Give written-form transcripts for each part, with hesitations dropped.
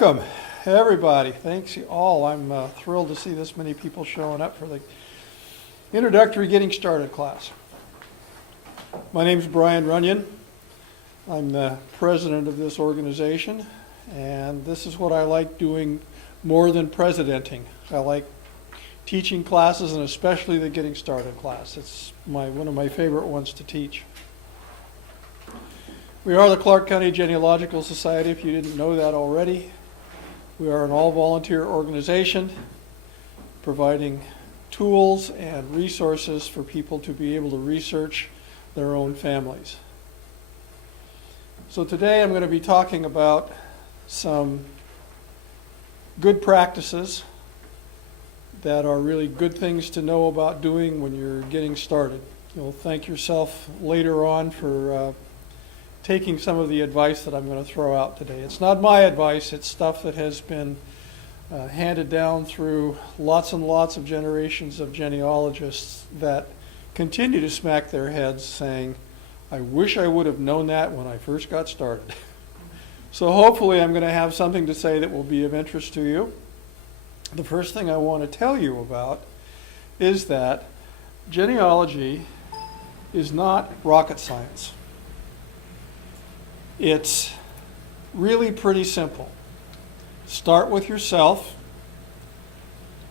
Welcome, everybody. Thanks you all. I'm thrilled to see this many people showing up for the introductory getting started class. My name is Brian Runyon. I'm the president of this organization, and this is what I like doing more than presidenting. I like teaching classes, and especially the getting started class. It's one of my favorite ones to teach. We are the Clark County Genealogical Society, if you didn't know that already. We are an all-volunteer organization providing tools and resources for people to be able to research their own families. So today I'm going to be talking about some good practices that are really good things to know about doing when you're getting started. You'll thank yourself later on for taking some of the advice that I'm going to throw out today. It's not my advice, it's stuff that has been handed down through lots and lots of generations of genealogists that continue to smack their heads saying, I wish I would have known that when I first got started. So hopefully I'm going to have something to say that will be of interest to you. The first thing I want to tell you about is that genealogy is not rocket science. It's really pretty simple. Start with yourself,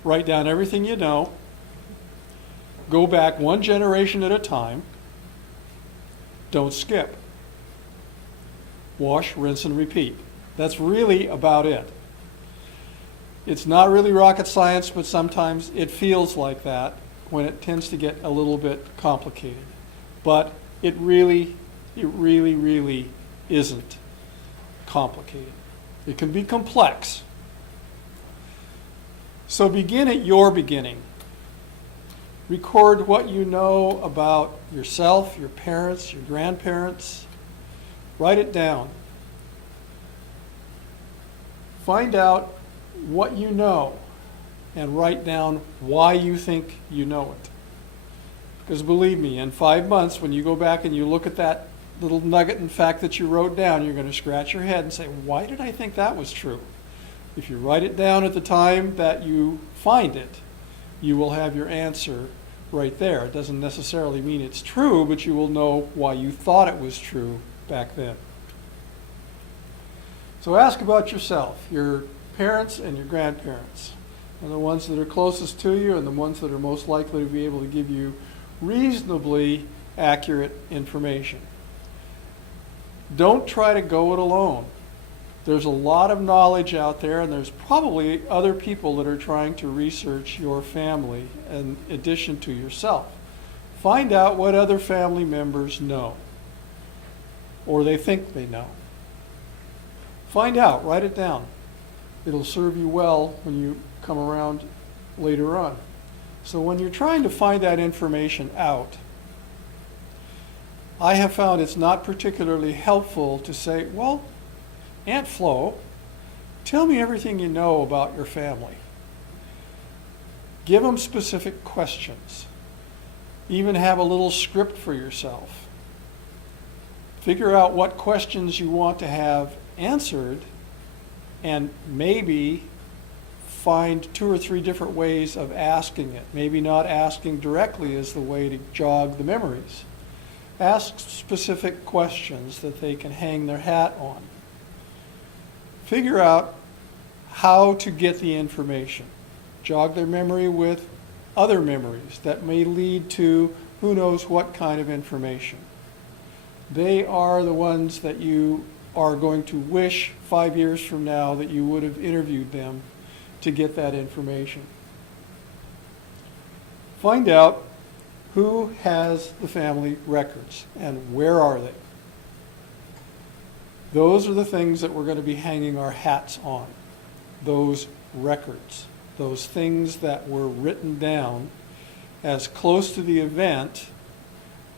write down everything you know, go back one generation at a time, don't skip. Wash, rinse, and repeat. That's really about it. It's not really rocket science, but sometimes it feels like that when it tends to get a little bit complicated. But it really isn't complicated. It can be complex. So begin at your beginning. Record what you know about yourself, your parents, your grandparents. Write it down. Find out what you know and write down why you think you know it. Because believe me, in 5 months, when you go back and you look at that little nugget in fact that you wrote down, you're going to scratch your head and say, why did I think that was true? If you write it down at the time that you find it, you will have your answer right there. It doesn't necessarily mean it's true, but you will know why you thought it was true back then. So ask about yourself, your parents and your grandparents, and the ones that are closest to you and the ones that are most likely to be able to give you reasonably accurate information. Don't try to go it alone. There's a lot of knowledge out there, and there's probably other people that are trying to research your family in addition to yourself. Find out what other family members know, or they think they know. Find out, write it down. It'll serve you well when you come around later on. So when you're trying to find that information out, I have found it's not particularly helpful to say, well, Aunt Flo, tell me everything you know about your family. Give them specific questions. Even have a little script for yourself. Figure out what questions you want to have answered, and maybe find 2 or 3 different ways of asking it. Maybe not asking directly is the way to jog the memories. Ask specific questions that they can hang their hat on. Figure out how to get the information. Jog their memory with other memories that may lead to who knows what kind of information. They are the ones that you are going to wish 5 years from now that you would have interviewed them to get that information. Find out who has the family records and where are they. Those are the things that we're going to be hanging our hats on. Those records, those things that were written down as close to the event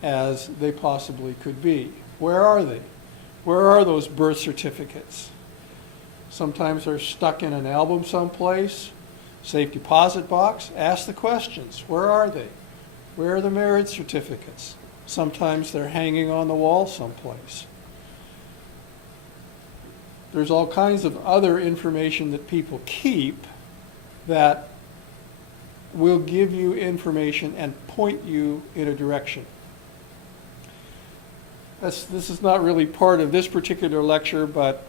as they possibly could be. Where are they? Where are those birth certificates? Sometimes they're stuck in an album someplace, safe deposit box. Ask the questions. Where are they? Where are the marriage certificates? Sometimes they're hanging on the wall someplace. There's all kinds of other information that people keep that will give you information and point you in a direction. This is not really part of this particular lecture, but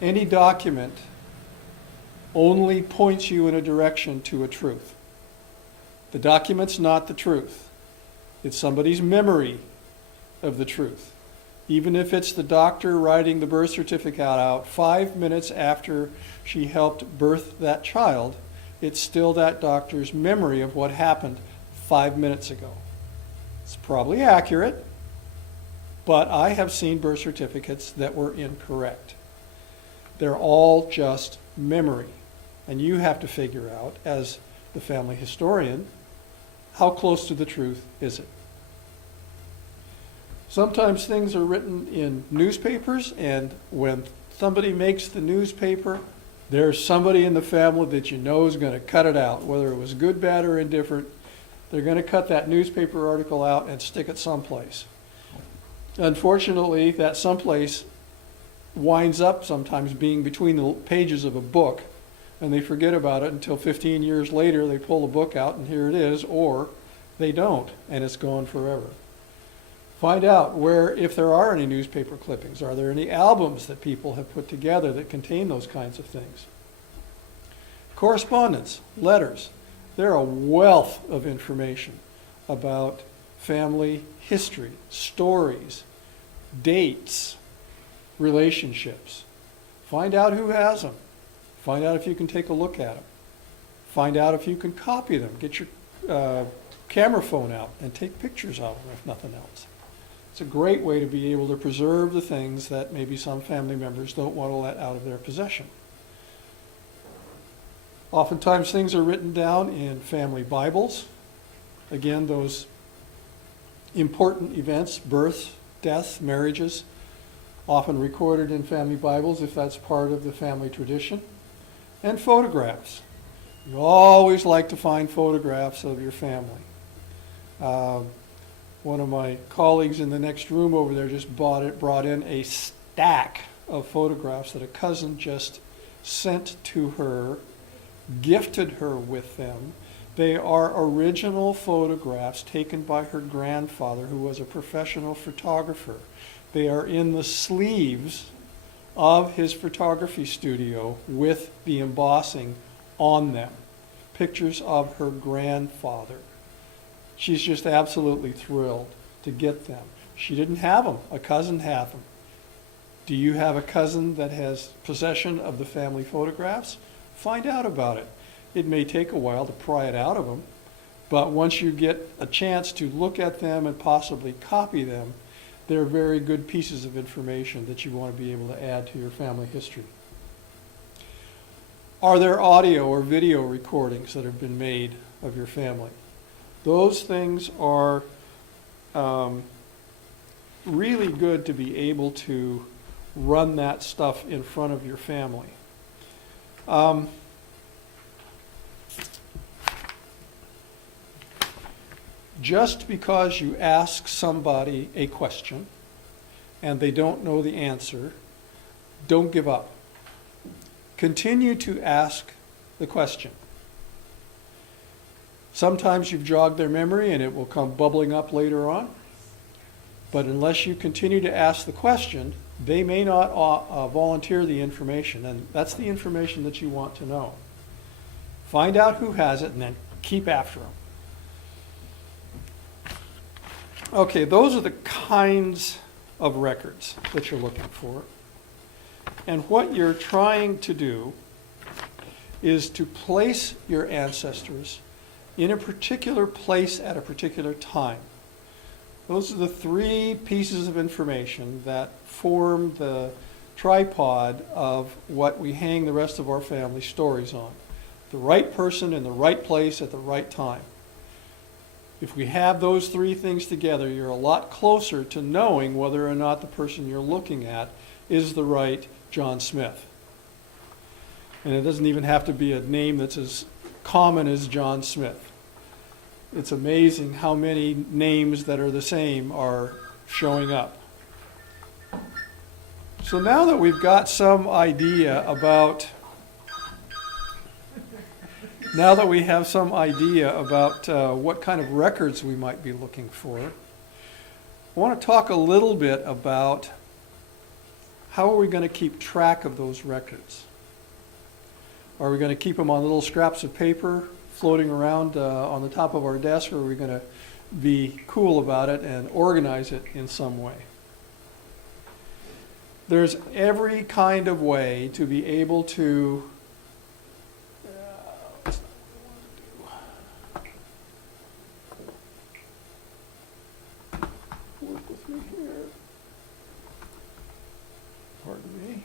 any document only points you in a direction to a truth. The document's not the truth. It's somebody's memory of the truth. Even if it's the doctor writing the birth certificate out 5 minutes after she helped birth that child, it's still that doctor's memory of what happened 5 minutes ago. It's probably accurate, but I have seen birth certificates that were incorrect. They're all just memory. And you have to figure out, as the family historian, how close to the truth is it? Sometimes things are written in newspapers, and when somebody makes the newspaper, there's somebody in the family that you know is going to cut it out, whether it was good, bad, or indifferent. They're going to cut that newspaper article out and stick it someplace. Unfortunately, that someplace winds up sometimes being between the pages of a book, and they forget about it until 15 years later they pull the book out and here it is, or they don't, and it's gone forever. Find out if there are any newspaper clippings. Are there any albums that people have put together that contain those kinds of things? Correspondence, letters. They're a wealth of information about family history, stories, dates, relationships. Find out who has them. Find out if you can take a look at them. Find out if you can copy them. Get your camera phone out and take pictures of them, if nothing else. It's a great way to be able to preserve the things that maybe some family members don't want to let out of their possession. Oftentimes things are written down in family Bibles. Again, those important events, births, deaths, marriages, often recorded in family Bibles if that's part of the family tradition. And photographs. You always like to find photographs of your family. One of my colleagues in the next room over there just brought in a stack of photographs that a cousin just sent to her, gifted her with them. They are original photographs taken by her grandfather, who was a professional photographer. They are in the sleeves of his photography studio with the embossing on them. Pictures of her grandfather. She's just absolutely thrilled to get them. She didn't have them. A cousin had them. Do you have a cousin that has possession of the family photographs? Find out about it. It may take a while to pry it out of them, but once you get a chance to look at them and possibly copy them, they're very good pieces of information that you want to be able to add to your family history. Are there audio or video recordings that have been made of your family? Those things are really good to be able to run that stuff in front of your family. Just because you ask somebody a question and they don't know the answer, don't give up. Continue to ask the question. Sometimes you've jogged their memory and it will come bubbling up later on. But unless you continue to ask the question, they may not volunteer the information. And that's the information that you want to know. Find out who has it and then keep after them. Okay, those are the kinds of records that you're looking for. And what you're trying to do is to place your ancestors in a particular place at a particular time. Those are the three pieces of information that form the tripod of what we hang the rest of our family stories on. The right person in the right place at the right time. If we have those three things together, you're a lot closer to knowing whether or not the person you're looking at is the right John Smith. And it doesn't even have to be a name that's as common as John Smith. It's amazing how many names that are the same are showing up. So now that we've got some idea about, what kind of records we might be looking for, I want to talk a little bit about how are we going to keep track of those records. Are we going to keep them on little scraps of paper floating around on the top of our desk, or are we going to be cool about it and organize it in some way? There's every kind of way to be able to that's not what I want to do. Work with me here. Pardon me.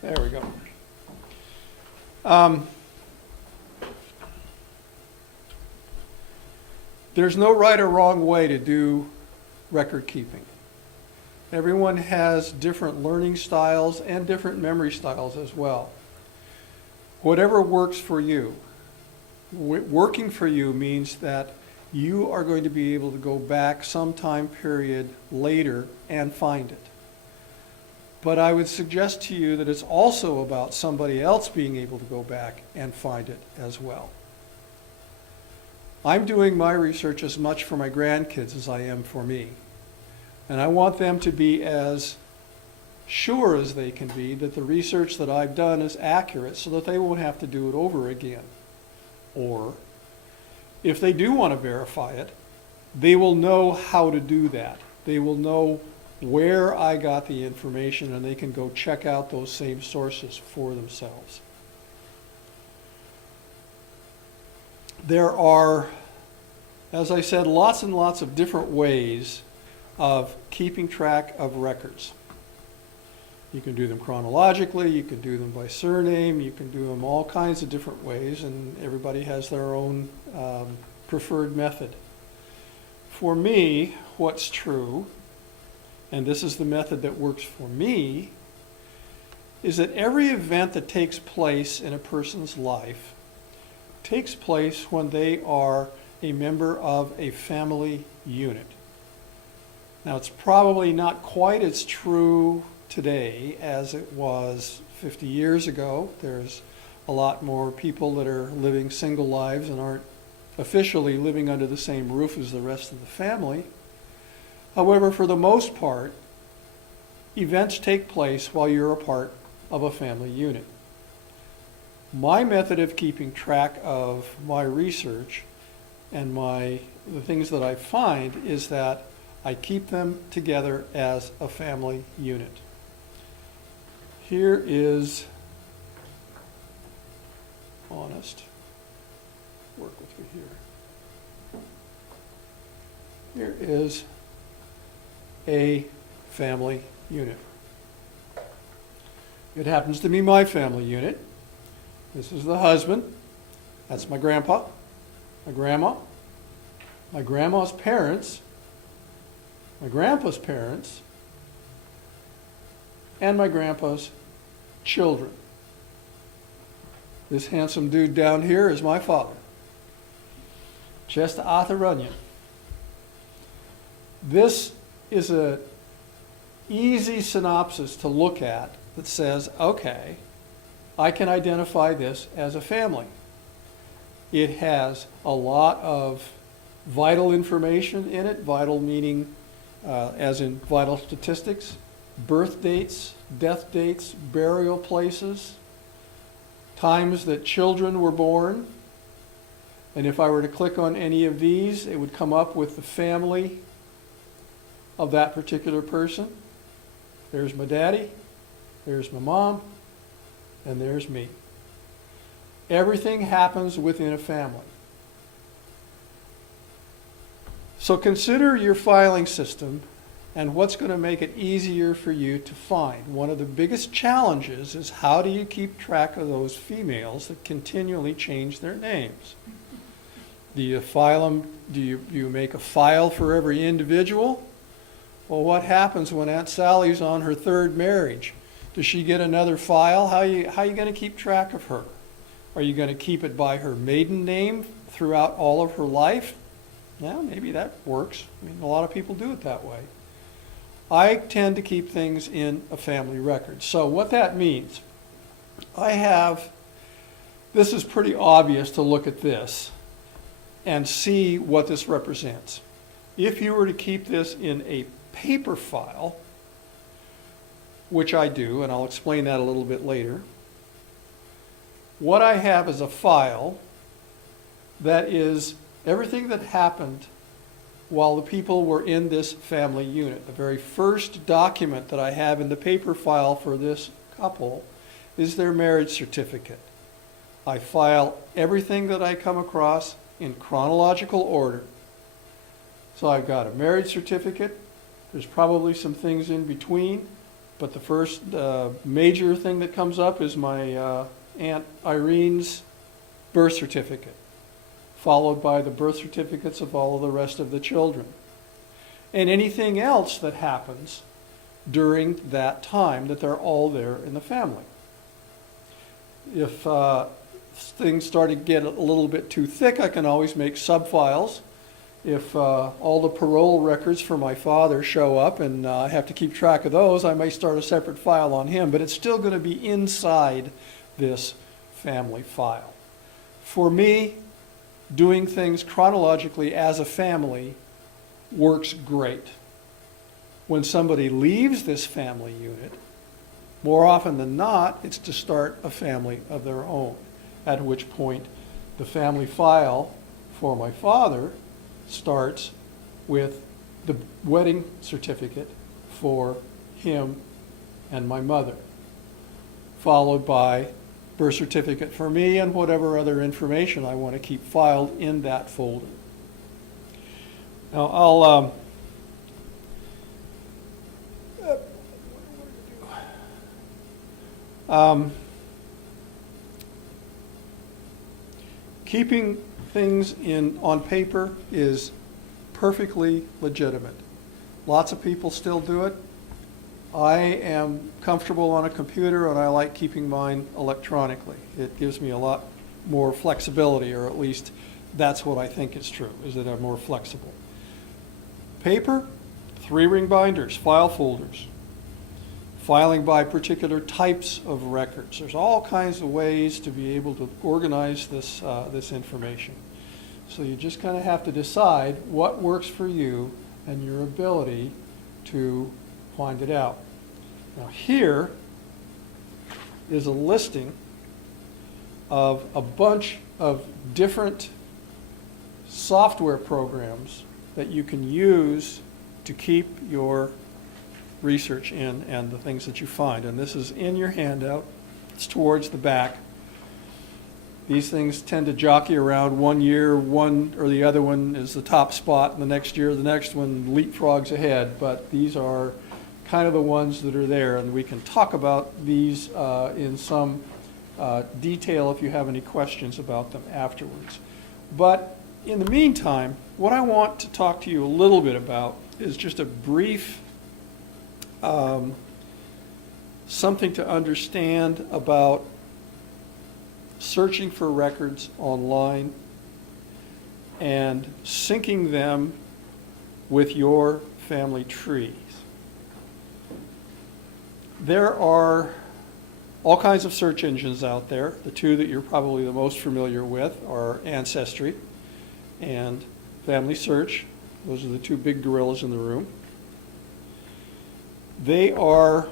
There we go. There's no right or wrong way to do record keeping. Everyone has different learning styles and different memory styles as well. Whatever works for you. Working for you means that you are going to be able to go back some time period later and find it. But I would suggest to you that it's also about somebody else being able to go back and find it as well. I'm doing my research as much for my grandkids as I am for me. And I want them to be as sure as they can be that the research that I've done is accurate so that they won't have to do it over again. Or, if they do want to verify it, they will know how to do that. They will know where I got the information, and they can go check out those same sources for themselves. There are, as I said, lots and lots of different ways of keeping track of records. You can do them chronologically, you can do them by surname, you can do them all kinds of different ways, and everybody has their own preferred method. For me, what's true, and this is the method that works for me, is that every event that takes place in a person's life takes place when they are a member of a family unit. Now, it's probably not quite as true today as it was 50 years ago. There's a lot more people that are living single lives and aren't officially living under the same roof as the rest of the family. However, for the most part, events take place while you're a part of a family unit. My method of keeping track of my research and the things that I find is that I keep them together as a family unit. Here is honest. Work with me here. Here is a family unit. It happens to be my family unit. This is the husband. That's my grandpa, my grandma, my grandma's parents, my grandpa's parents, and my grandpa's children. This handsome dude down here is my father, Chester Arthur Runyon. This is an easy synopsis to look at that says, okay, I can identify this as a family. It has a lot of vital information in it, vital meaning as in vital statistics, birth dates, death dates, burial places, times that children were born. And if I were to click on any of these, it would come up with the family of that particular person. There's my daddy, there's my mom, and there's me. Everything happens within a family. So consider your filing system and what's going to make it easier for you to find. One of the biggest challenges is how do you keep track of those females that continually change their names? Do you file them? Do you make a file for every individual? Well, what happens when Aunt Sally's on her third marriage? Does she get another file? How are you going to keep track of her? Are you going to keep it by her maiden name throughout all of her life? Yeah, maybe that works. I mean, a lot of people do it that way. I tend to keep things in a family record. So what that means, this is pretty obvious to look at this and see what this represents. If you were to keep this in a paper file, which I do, and I'll explain that a little bit later, what I have is a file that is everything that happened while the people were in this family unit. The very first document that I have in the paper file for this couple is their marriage certificate. I file everything that I come across in chronological order. So I've got a marriage certificate. There's probably some things in between, but the first major thing that comes up is my Aunt Irene's birth certificate, followed by the birth certificates of all of the rest of the children. And anything else that happens during that time that they're all there in the family. If things start to get a little bit too thick, I can always make subfiles. If all the parole records for my father show up and I have to keep track of those, I may start a separate file on him, but it's still going to be inside this family file. For me, doing things chronologically as a family works great. When somebody leaves this family unit, more often than not, it's to start a family of their own, at which point the family file for my father starts with the wedding certificate for him and my mother, followed by birth certificate for me and whatever other information I want to keep filed in that folder. Now I'll keeping things on paper is perfectly legitimate. Lots of people still do it. I am comfortable on a computer and I like keeping mine electronically. It gives me a lot more flexibility, or at least that's what I think is true, is that I'm more flexible. Paper, 3-ring binders, file folders, filing by particular types of records. There's all kinds of ways to be able to organize this information. So you just kind of have to decide what works for you and your ability to find it out. Now here is a listing of a bunch of different software programs that you can use to keep your research in and the things that you find. And this is in your handout. It's towards the back. These things tend to jockey around. One year, one or the other one is the top spot, and the next year, the next one leapfrogs ahead. But these are kind of the ones that are there, and we can talk about these in some detail if you have any questions about them afterwards. But in the meantime, what I want to talk to you a little bit about is just a brief something to understand about searching for records online and syncing them with your family trees. There are all kinds of search engines out there. The two that you're probably the most familiar with are Ancestry and Family Search. Those are the two big gorillas in the room. They are,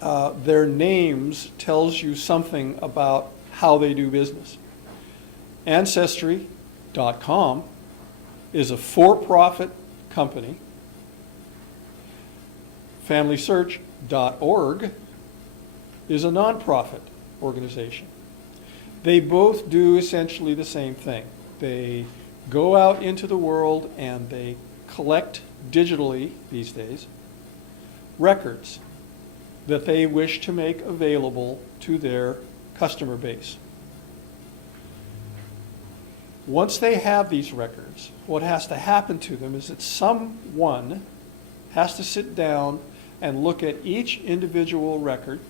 their names tells you something about how they do business. Ancestry.com is a for-profit company. FamilySearch.org is a nonprofit organization. They both do essentially the same thing. They go out into the world and they collect digitally these days records that they wish to make available to their customer base. Once they have these records, what has to happen to them is that someone has to sit down and look at each individual record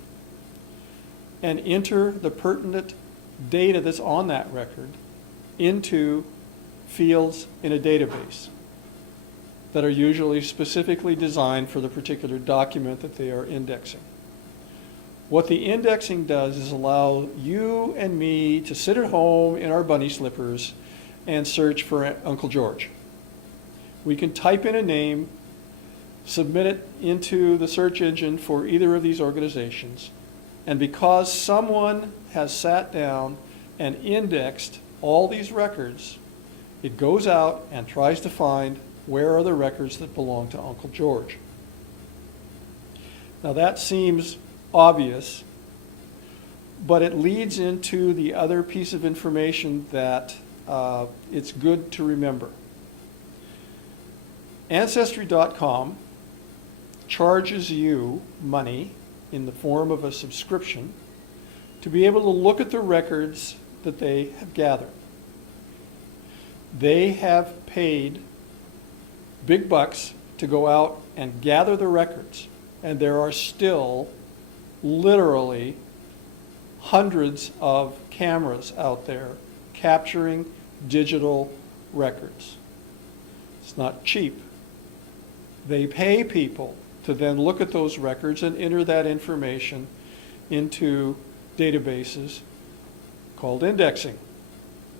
and enter the pertinent data that's on that record into fields in a database that are usually specifically designed for the particular document that they are indexing. What the indexing does is allow you and me to sit at home in our bunny slippers and search for Uncle George. We can type in a name, submit it into the search engine for either of these organizations, and because someone has sat down and indexed all these records, it goes out and tries to find where are the records that belong to Uncle George. Now that seems obvious, but it leads into the other piece of information that it's good to remember. Ancestry.com charges you money in the form of a subscription to be able to look at the records that they have gathered. They have paid big bucks to go out and gather the records, and there are still literally hundreds of cameras out there capturing digital records. It's not cheap. They pay people to then look at those records and enter that information into databases called indexing.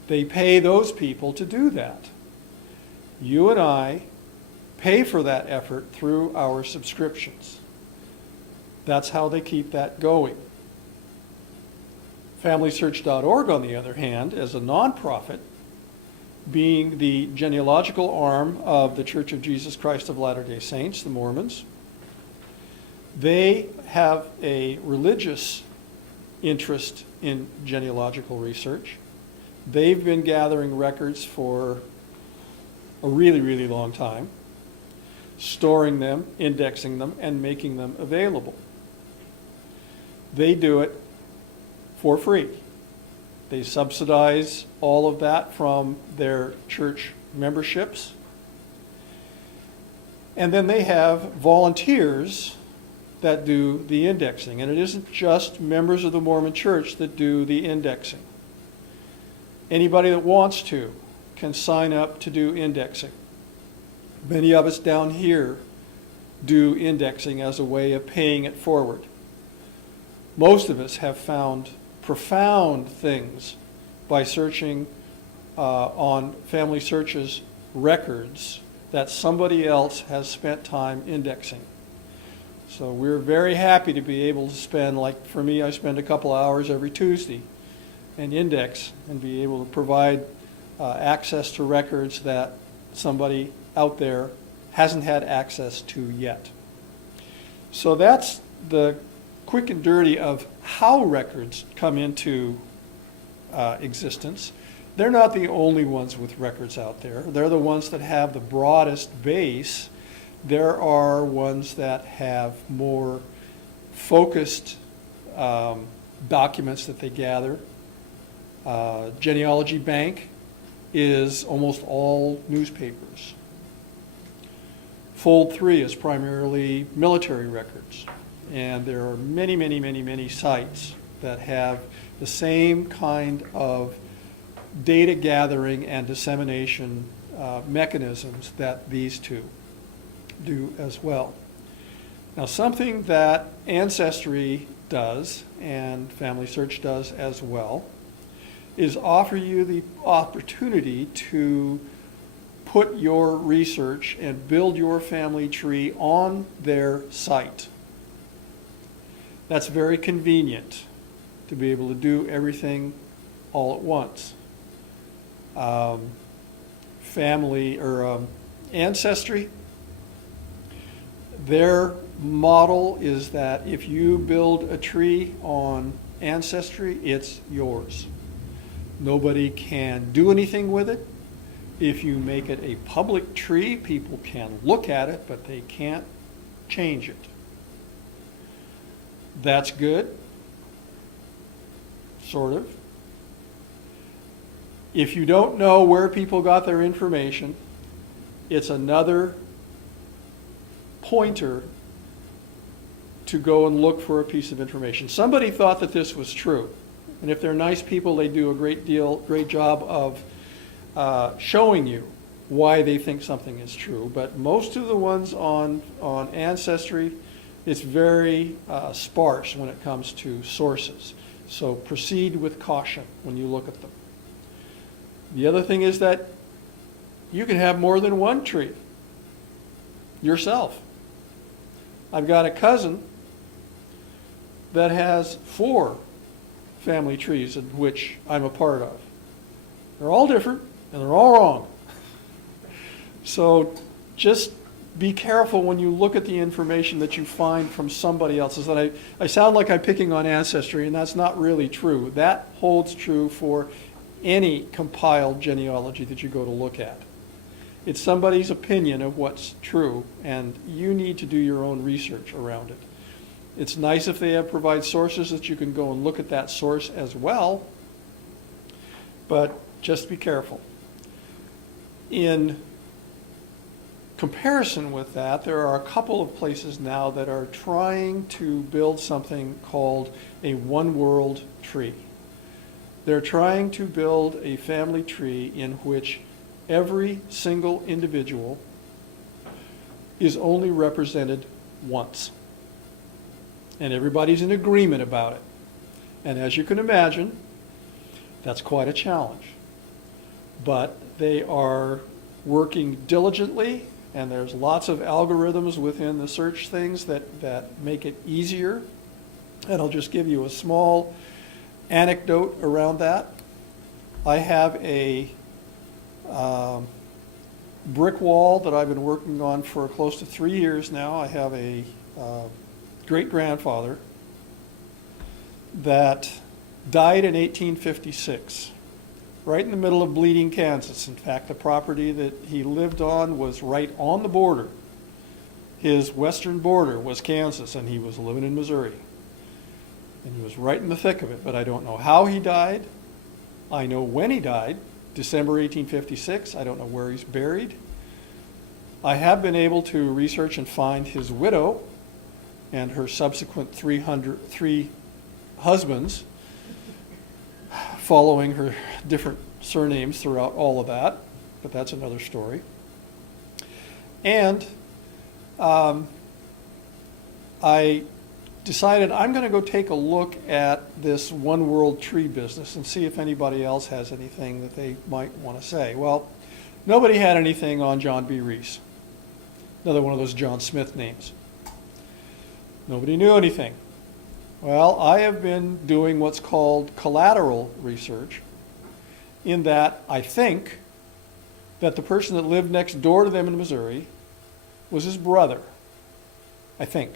They pay those people to do that. You and I pay for that effort through our subscriptions. That's how they keep that going. FamilySearch.org, on the other hand, as a nonprofit, being the genealogical arm of the Church of Jesus Christ of Latter-day Saints, the Mormons, they have a religious interest in genealogical research. They've been gathering records for a really, really long time, storing them, indexing them, and making them available. They do it for free. They subsidize all of that from their church memberships. And then they have volunteers that do the indexing. And it isn't just members of the Mormon Church that do the indexing. Anybody that wants to can sign up to do indexing. Many of us down here do indexing as a way of paying it forward. Most of us have found profound things by searching on Family Search's records that somebody else has spent time indexing. So we're very happy to be able to spend, like for me, I spend a couple hours every Tuesday and index and be able to provide access to records that somebody out there hasn't had access to yet. So that's the quick and dirty of how records come into existence. They're not the only ones with records out there. They're the ones that have the broadest base. There are ones that have more focused documents that they gather. Genealogy Bank is almost all newspapers. Fold 3 is primarily military records. And there are many, many, many, many sites that have the same kind of data gathering and dissemination mechanisms that these two do as well. Now, something that Ancestry does and Family Search does as well is offer you the opportunity to put your research and build your family tree on their site. That's very convenient to be able to do everything all at once. Ancestry, their model is that if you build a tree on Ancestry, it's yours. Nobody can do anything with it. If you make it a public tree, people can look at it, but they can't change it. That's good, sort of. If you don't know where people got their information, it's another pointer to go and look for a piece of information. Somebody thought that this was true. And if they're nice people, they do a great job of showing you why they think something is true. But most of the ones on Ancestry, it's very sparse when it comes to sources. So proceed with caution when you look at them. The other thing is that you can have more than one tree yourself. I've got a cousin that has 4 family trees in which I'm a part of. They're all different and they're all wrong. So just be careful when you look at the information that you find from somebody else's. And I sound like I'm picking on Ancestry, and that's not really true. That holds true for any compiled genealogy that you go to look at. It's somebody's opinion of what's true, and you need to do your own research around it. It's nice if they provide sources that you can go and look at that source as well, but just be careful. In comparison with that, there are a couple of places now that are trying to build something called a one-world tree. They're trying to build a family tree in which every single individual is only represented once. And everybody's in agreement about it. And as you can imagine, that's quite a challenge. But they are working diligently, and there's lots of algorithms within the search things that make it easier. And I'll just give you a small anecdote around that. I have a brick wall that I've been working on for close to 3 years now. I have a great-grandfather that died in 1856, right in the middle of Bleeding, Kansas. In fact, the property that he lived on was right on the border. His western border was Kansas, and he was living in Missouri. And he was right in the thick of it, but I don't know how he died. I know when he died, December 1856. I don't know where he's buried. I have been able to research and find his widow and her subsequent 3 husbands, following her different surnames throughout all of that, but that's another story. And I decided I'm going to go take a look at this one world tree business and see if anybody else has anything that they might want to say. Well, nobody had anything on John B. Reese, another one of those John Smith names. Nobody knew anything. Well, I have been doing what's called collateral research, in that I think that the person that lived next door to them in Missouri was his brother. I think.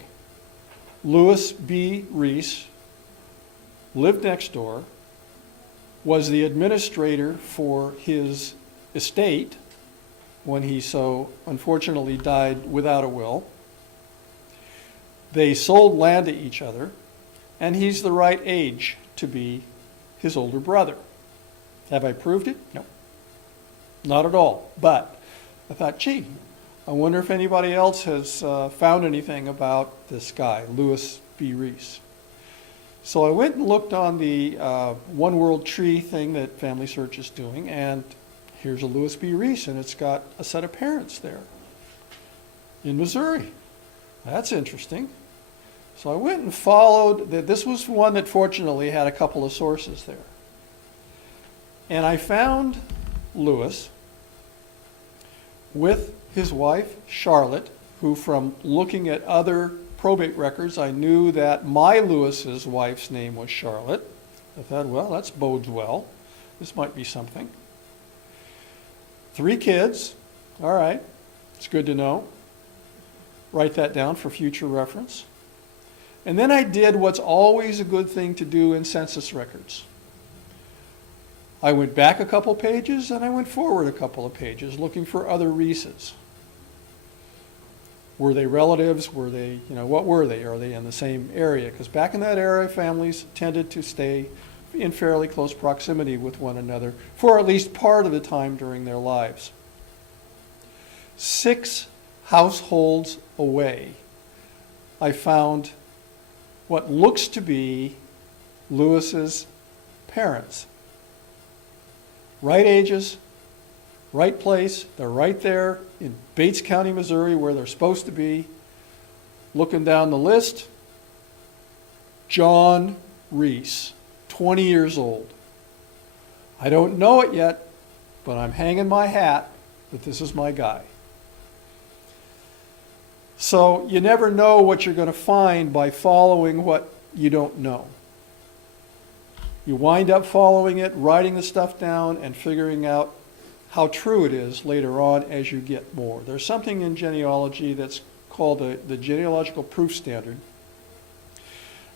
Lewis B. Reese lived next door, was the administrator for his estate when he so unfortunately died without a will. They sold land to each other, and he's the right age to be his older brother. Have I proved it? No. Not at all. But I thought, gee, I wonder if anybody else has found anything about this guy, Lewis B. Reese. So I went and looked on the One World Tree thing that Family Search is doing, and here's a Lewis B. Reese, and it's got a set of parents there in Missouri. That's interesting. So I went and followed, this was one that fortunately had a couple of sources there. And I found Lewis with his wife, Charlotte, who from looking at other probate records, I knew that my Lewis's wife's name was Charlotte. I thought, well, that bodes well. This might be something. 3 kids. All right. It's good to know. Write that down for future reference. And then I did what's always a good thing to do in census records. I went back a couple pages and I went forward a couple of pages looking for other Reeses. Were they relatives? Were they, what were they? Are they in the same area? Because back in that era, families tended to stay in fairly close proximity with one another for at least part of the time during their lives. 6 households away, I found what looks to be Lewis's parents. Right ages, Right place, they're right there in Bates County, Missouri, where they're supposed to be. Looking down the list, John Reese, 20 years old. I don't know it yet, but I'm hanging my hat that this is my guy. So you never know what you're going to find by following what you don't know. You wind up following it, writing the stuff down, and figuring out how true it is later on as you get more. There's something in genealogy that's called the genealogical proof standard.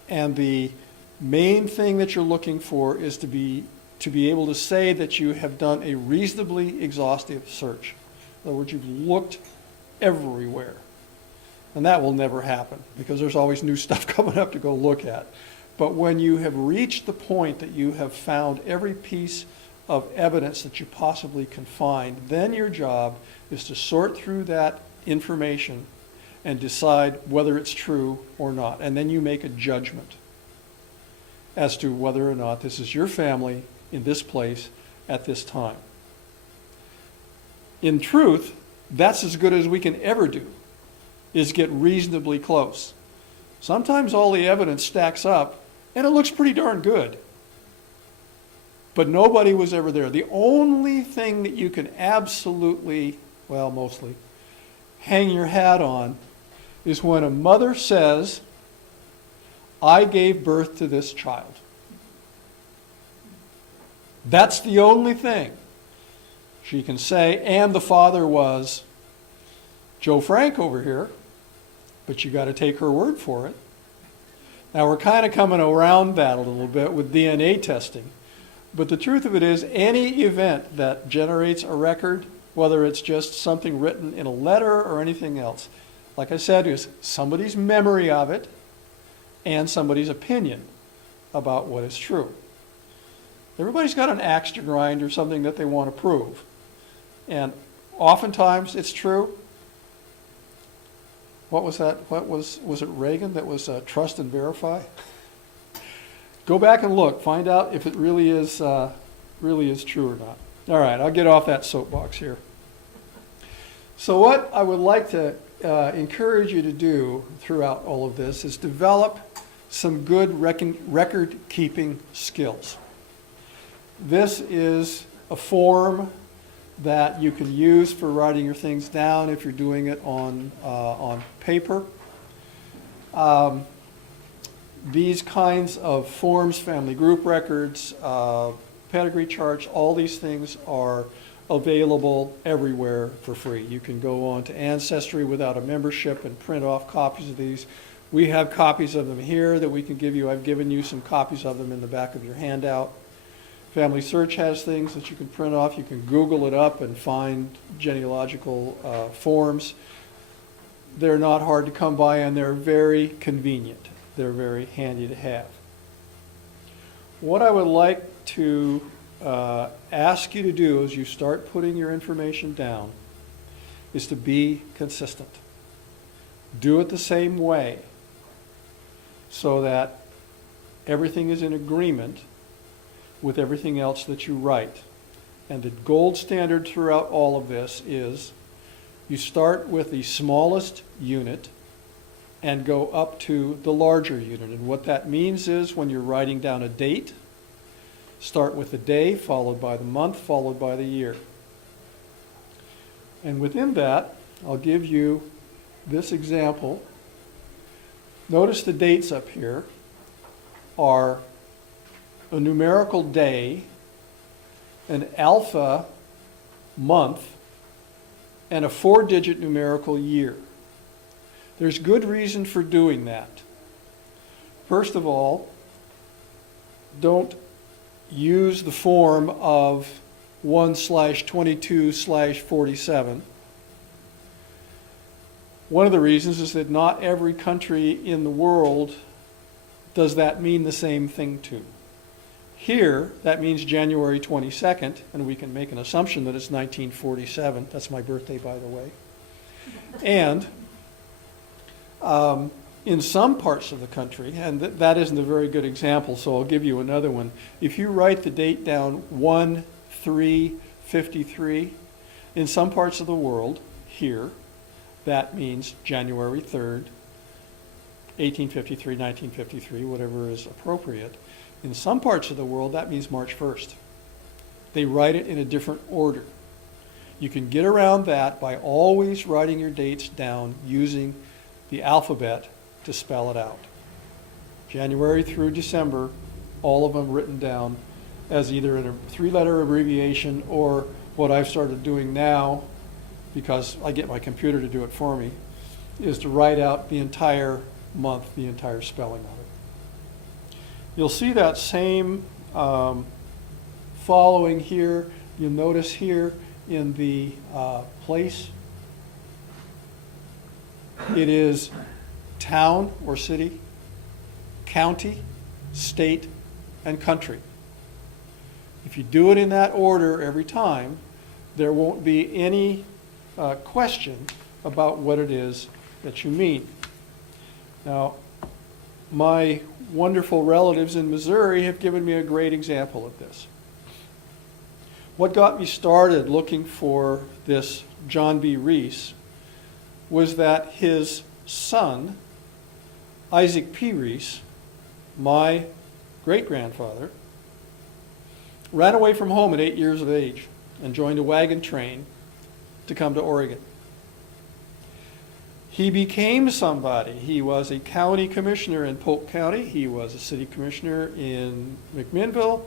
And the main thing that you're looking for is to be able to say that you have done a reasonably exhaustive search. In other words, you've looked everywhere. And that will never happen because there's always new stuff coming up to go look at. But when you have reached the point that you have found every piece of evidence that you possibly can find, then your job is to sort through that information and decide whether it's true or not. And then you make a judgment as to whether or not this is your family in this place at this time. In truth, that's as good as we can ever do, is get reasonably close. Sometimes all the evidence stacks up and it looks pretty darn good. But nobody was ever there. The only thing that you can absolutely, well, mostly, hang your hat on is when a mother says, I gave birth to this child. That's the only thing she can say, and the father was Joe Frank over here, but you got to take her word for it. Now we're kind of coming around that a little bit with DNA testing, but the truth of it is any event that generates a record, whether it's just something written in a letter or anything else, like I said, is somebody's memory of it and somebody's opinion about what is true. Everybody's got an axe to grind or something that they want to prove. And oftentimes it's true. What was that? Was it Reagan that was trust and verify? Go back and look. Find out if it really is true or not. All right, I'll get off that soapbox here. So what I would like to encourage you to do throughout all of this is develop some good record-keeping skills. This is a form that you can use for writing your things down if you're doing it on paper. These kinds of forms, family group records, pedigree charts, all these things are available everywhere for free. You can go on to Ancestry without a membership and print off copies of these. We have copies of them here that we can give you. I've given you some copies of them in the back of your handout. Family Search has things that you can print off. You can Google it up and find genealogical forms. They're not hard to come by and they're very convenient. They're very handy to have. What I would like to ask you to do as you start putting your information down is to be consistent. Do it the same way so that everything is in agreement with everything else that you write. And the gold standard throughout all of this is you start with the smallest unit and go up to the larger unit. And what that means is when you're writing down a date, start with the day, followed by the month, followed by the year. And within that, I'll give you this example. Notice the dates up here are a numerical day, an alpha month, and a 4-digit numerical year. There's good reason for doing that. First of all, don't use the form of 1/22/47. One of the reasons is that not every country in the world does that mean the same thing to. Here, that means January 22nd, and we can make an assumption that it's 1947. That's my birthday, by the way. And in some parts of the country, and that isn't a very good example, so I'll give you another one. If you write the date down 1/3/53, In some parts of the world, here, that means January 3rd, 1853, 1953, whatever is appropriate. In some parts of the world, that means March 1st. They write it in a different order. You can get around that by always writing your dates down using the alphabet to spell it out. January through December, all of them written down as either in a three-letter abbreviation or what I've started doing now, because I get my computer to do it for me, is to write out the entire month, the entire spelling of it. You'll see that same following here. You'll notice here in the place, it is town or city, county, state, and country. If you do it in that order every time, there won't be any question about what it is that you mean. Now, my wonderful relatives in Missouri have given me a great example of this. What got me started looking for this John B. Reese was that his son, Isaac P. Reese, my great-grandfather, ran away from home at 8 years of age and joined a wagon train to come to Oregon. He became somebody. He was a county commissioner in Polk County. He was a city commissioner in McMinnville,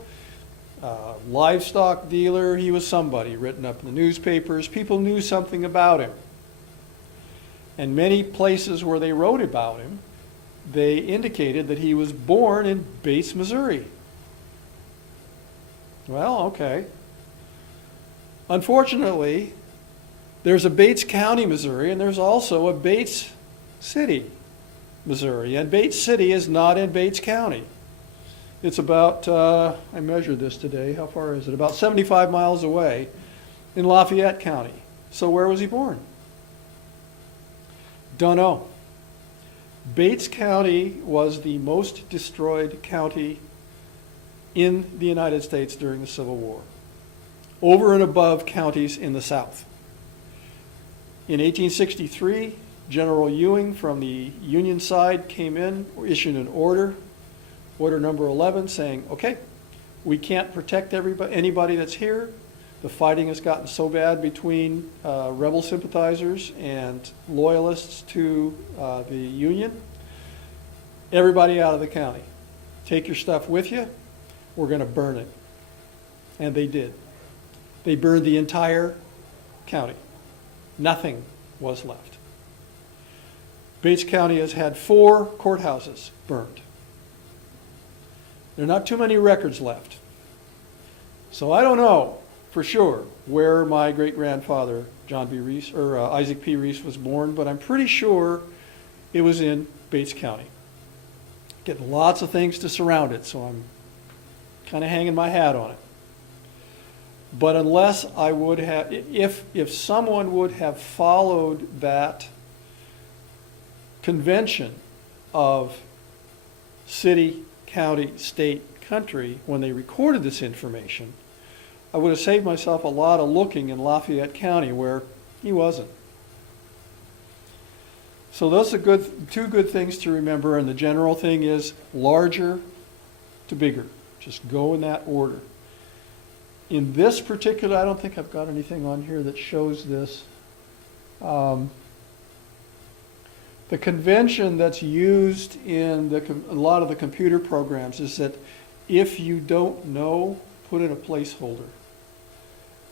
livestock dealer. He was somebody written up in the newspapers. People knew something about him. And many places where they wrote about him, they indicated that he was born in Bates, Missouri. Well, okay. Unfortunately, there's a Bates County, Missouri, and there's also a Bates City, Missouri. And Bates City is not in Bates County. It's about, I measured this today, how far is it? About 75 miles away in Lafayette County. So where was he born? Don't know. Bates County was the most destroyed county in the United States during the Civil War, over and above counties in the South. In 1863, General Ewing from the Union side came in, issued an order number 11, saying, okay, we can't protect anybody that's here. The fighting has gotten so bad between rebel sympathizers and loyalists to the Union. Everybody out of the county. Take your stuff with you. We're going to burn it. And they did. They burned the entire county. Nothing was left. Bates County has had 4 courthouses burned. There are not too many records left. So I don't know for sure where my great-grandfather, John B. Reese, or Isaac P. Reese was born, but I'm pretty sure it was in Bates County. Getting lots of things to surround it, so I'm kind of hanging my hat on it. But unless I would have, if someone would have followed that convention of city, county, state, country, when they recorded this information, I would have saved myself a lot of looking in Lafayette County where he wasn't. So those are two good things to remember, and the general thing is larger to bigger. Just go in that order. In this particular, I don't think I've got anything on here that shows this. The convention that's used in a lot of the computer programs is that if you don't know, put in a placeholder.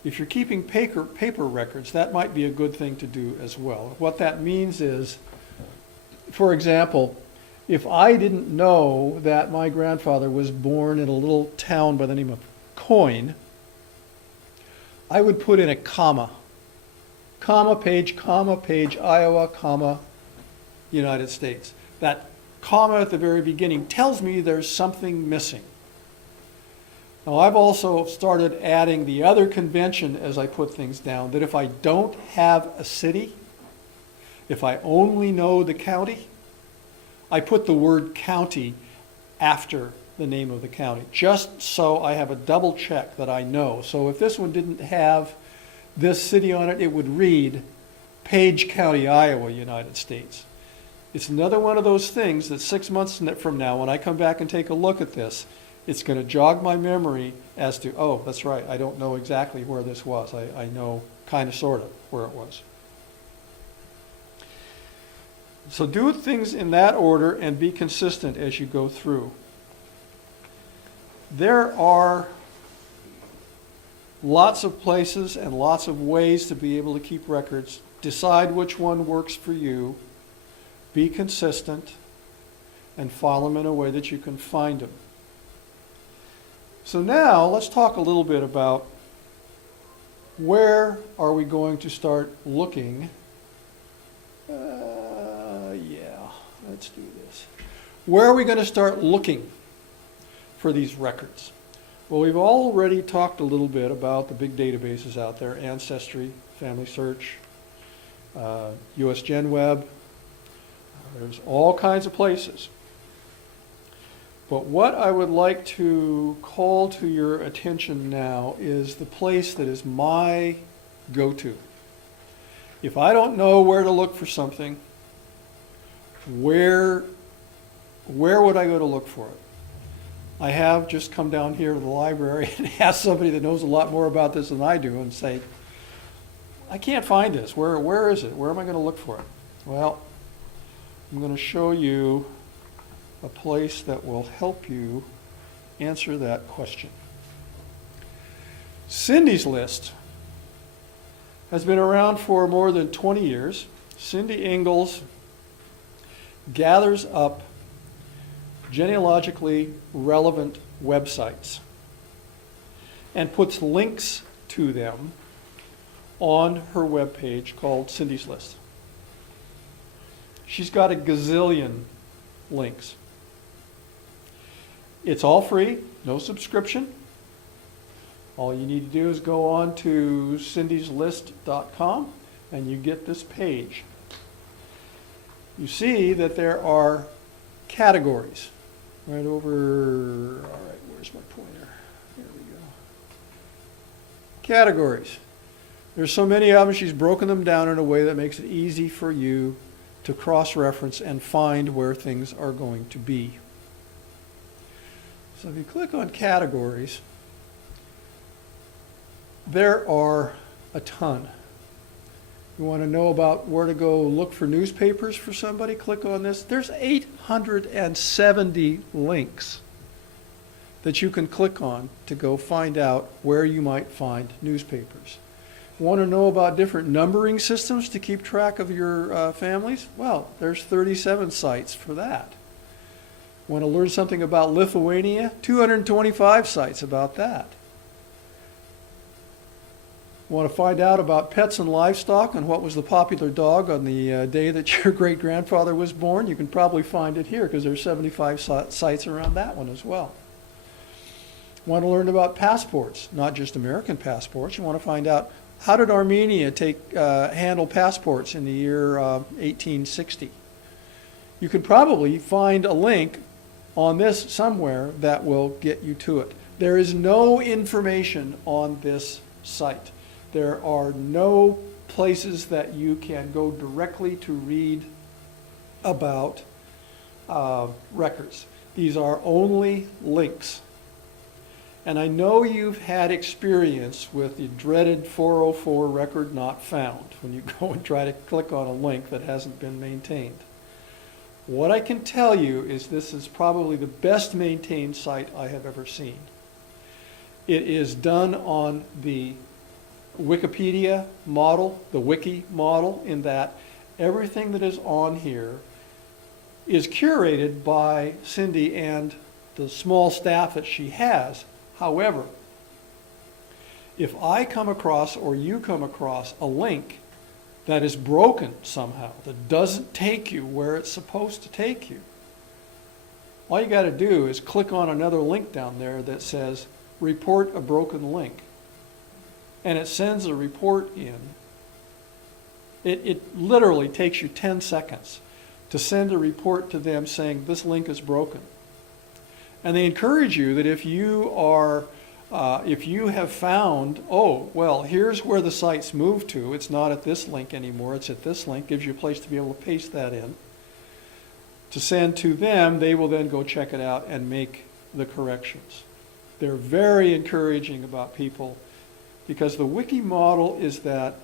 If you're keeping paper records, that might be a good thing to do as well. What that means is, for example, if I didn't know that my grandfather was born in a little town by the name of Coyne, I would put in a comma. Comma, page, Iowa, comma, United States. That comma at the very beginning tells me there's something missing. Now, I've also started adding the other convention as I put things down, that if I don't have a city, if I only know the county, I put the word county after the name of the county, just so I have a double check that I know. So if this one didn't have this city on it, it would read Page County, Iowa, United States. It's another one of those things that 6 months from now, when I come back and take a look at this, it's going to jog my memory as to, oh, that's right, I don't know exactly where this was. I know kind of, sort of, where it was. So do things in that order and be consistent as you go through. There are lots of places and lots of ways to be able to keep records. Decide which one works for you. Be consistent and file them in a way that you can find them. So now let's talk a little bit about where are we going to start looking. Let's do this. Where are we going to start looking for these records? Well, we've already talked a little bit about the big databases out there, Ancestry, Family Search, US GenWeb. There's all kinds of places. But what I would like to call to your attention now is the place that is my go-to. If I don't know where to look for something, where would I go to look for it? I have just come down here to the library and asked somebody that knows a lot more about this than I do and say, I can't find this. Where is it? Where am I going to look for it? Well, I'm going to show you a place that will help you answer that question. Cindy's List has been around for more than 20 years. Cindy Ingalls gathers up genealogically relevant websites and puts links to them on her webpage called Cindy's List. She's got a gazillion links. It's all free, no subscription. All you need to do is go on to cindyslist.com and you get this page. You see that there are categories right over, all right, where's my pointer? There we go. Categories. There's so many of them, she's broken them down in a way that makes it easy for you to cross-reference and find where things are going to be. So if you click on categories, there are a ton. You want to know about where to go look for newspapers for somebody? Click on this. There's 870 links that you can click on to go find out where you might find newspapers. Want to know about different numbering systems to keep track of your families? Well, there's 37 sites for that. Want to learn something about Lithuania? 225 sites about that. Want to find out about pets and livestock and what was the popular dog on the day that your great-grandfather was born? You can probably find it here because there's 75 sites around that one as well. Want to learn about passports, not just American passports. You want to find out how did Armenia handle passports in the year 1860? You can probably find a link on this somewhere that will get you to it. There is no information on this site. There are no places that you can go directly to read about records. These are only links. And I know you've had experience with the dreaded 404 record not found when you go and try to click on a link that hasn't been maintained. What I can tell you is this is probably the best maintained site I have ever seen. It is done on the Wikipedia model, the wiki model, in that everything that is on here is curated by Cindy and the small staff that she has. However, if I come across or you come across a link that is broken somehow, that doesn't take you where it's supposed to take you, all you got to do is click on another link down there that says report a broken link. And it sends a report in. It literally takes you 10 seconds to send a report to them saying this link is broken. And they encourage you that if you are If you have found, oh, well, here's where the site's moved to, it's not at this link anymore, it's at this link, gives you a place to be able to paste that in, to send to them, they will then go check it out and make the corrections. They're very encouraging about people, because the wiki model is that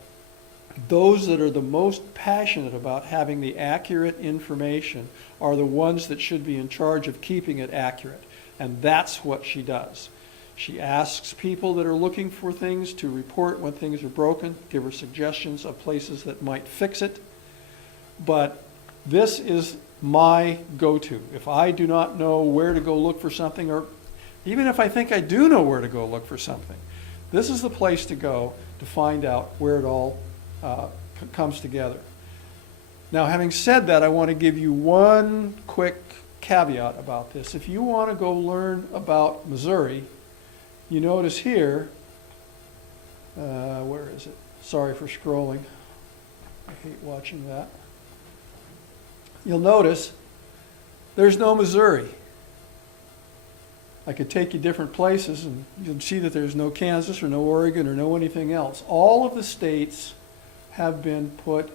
those that are the most passionate about having the accurate information are the ones that should be in charge of keeping it accurate. And that's what she does. She asks people that are looking for things to report when things are broken, give her suggestions of places that might fix it. But this is my go-to. If I do not know where to go look for something, or even if I think I do know where to go look for something, this is the place to go to find out where it all comes together. Now, having said that, I want to give you one quick caveat about this. If you want to go learn about Missouri, you notice here, where is it? Sorry for scrolling. I hate watching that. You'll notice there's no Missouri. I could take you different places and you'll see that there's no Kansas or no Oregon or no anything else. All of the states have been put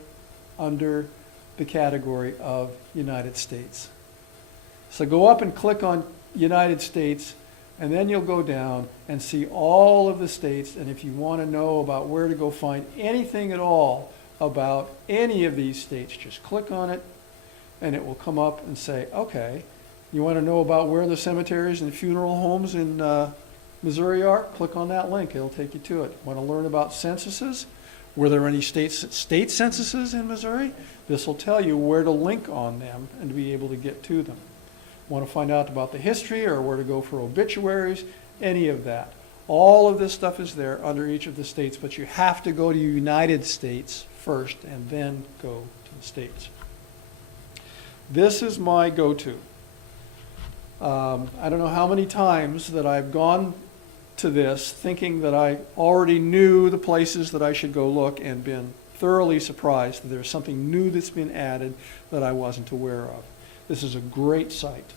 under the category of United States. So go up and click on United States, and then you'll go down and see all of the states. And if you want to know about where to go find anything at all about any of these states, just click on it and it will come up and say, okay, you want to know about where the cemeteries and funeral homes in Missouri are? Click on that link, it'll take you to it. Want to learn about censuses? Were there any state censuses in Missouri? This will tell you where to link on them and to be able to get to them. Want to find out about the history or where to go for obituaries? Any of that. All of this stuff is there under each of the states, but you have to go to United States first and then go to the states. This is my go-to. I don't know how many times that I've gone to this thinking that I already knew the places that I should go look and been thoroughly surprised that there's something new that's been added that I wasn't aware of. This is a great site.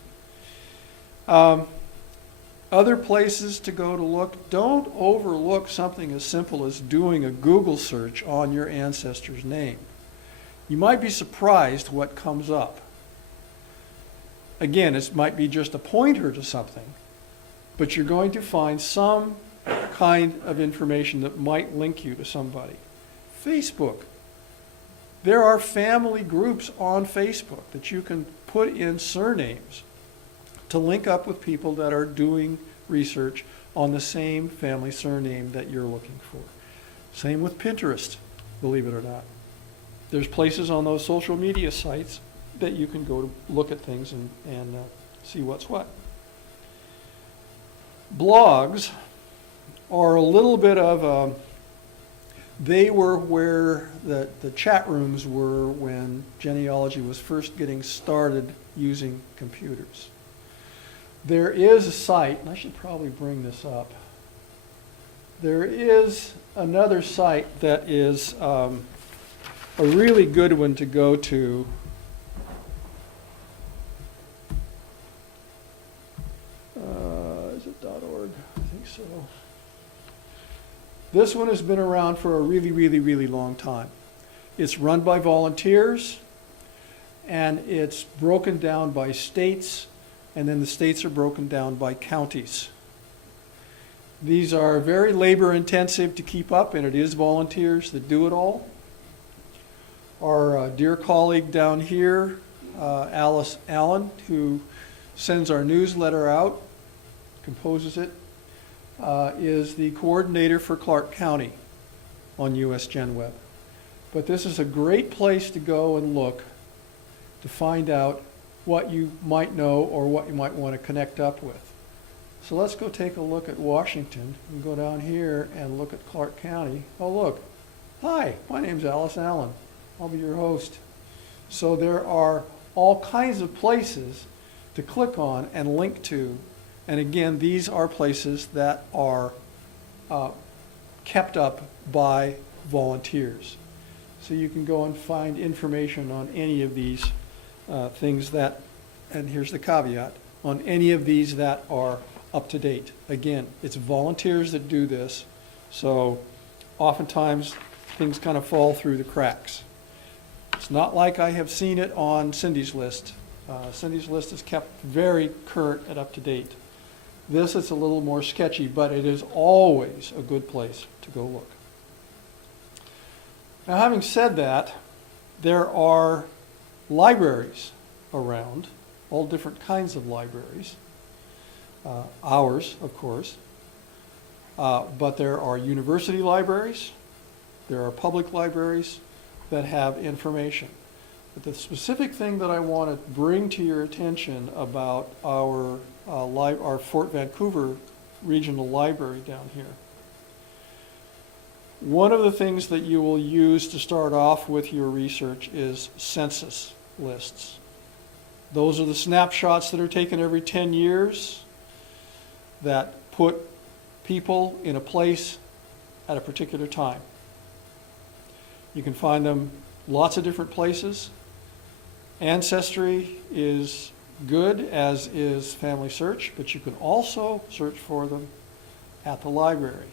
Other places to go to look, don't overlook something as simple as doing a Google search on your ancestor's name. You might be surprised what comes up. Again, it might be just a pointer to something, but you're going to find some kind of information that might link you to somebody. Facebook. There are family groups on Facebook that you can put in surnames to link up with people that are doing research on the same family surname that you're looking for. Same with Pinterest, believe it or not. There's places on those social media sites that you can go to look at things and see what's what. Blogs are a little bit of they were where the chat rooms were when genealogy was first getting started using computers. There is a site, and I should probably bring this up. There is another site that is a really good one to go to. Is it .org? I think so. This one has been around for a really, really, really long time. It's run by volunteers, and it's broken down by states, and then the states are broken down by counties. These are very labor intensive to keep up, and it is volunteers that do it all. Our dear colleague down here, Alice Allen, who sends our newsletter out, composes it, is the coordinator for Clark County on US GenWeb. But this is a great place to go and look to find out what you might know or what you might want to connect up with. So let's go take a look at Washington and go down here and look at Clark County. Oh, look. Hi, my name's Alice Allen. I'll be your host. So there are all kinds of places to click on and link to. And again, these are places that are kept up by volunteers. So you can go and find information on any of these things that, and here's the caveat, on any of these that are up to date. Again, it's volunteers that do this, so oftentimes things kind of fall through the cracks. It's not like I have seen it on Cindy's list. Cindy's list is kept very current and up to date. This is a little more sketchy, but it is always a good place to go look. Now, having said that, there are libraries around, all different kinds of libraries. Ours, of course. But there are university libraries, there are public libraries that have information. But the specific thing that I want to bring to your attention about our Fort Vancouver Regional Library down here, one of the things that you will use to start off with your research is census lists. Those are the snapshots that are taken every 10 years that put people in a place at a particular time. You can find them lots of different places. Ancestry is good, as is Family Search, but you can also search for them at the library,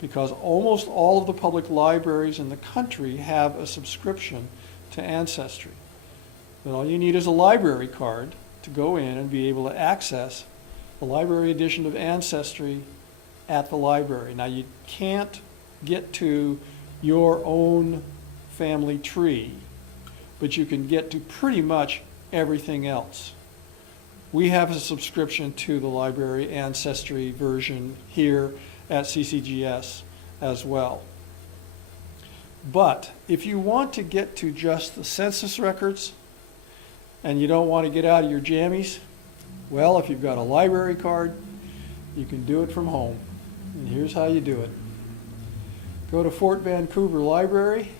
because almost all of the public libraries in the country have a subscription to Ancestry. Then all you need is a library card to go in and be able to access the library edition of Ancestry at the library. Now, you can't get to your own family tree, but you can get to pretty much everything else. We have a subscription to the library Ancestry version here at CCGS as well. But if you want to get to just the census records and you don't want to get out of your jammies, well, if you've got a library card, you can do it from home. And here's how you do it. Go to Fort Vancouver Library,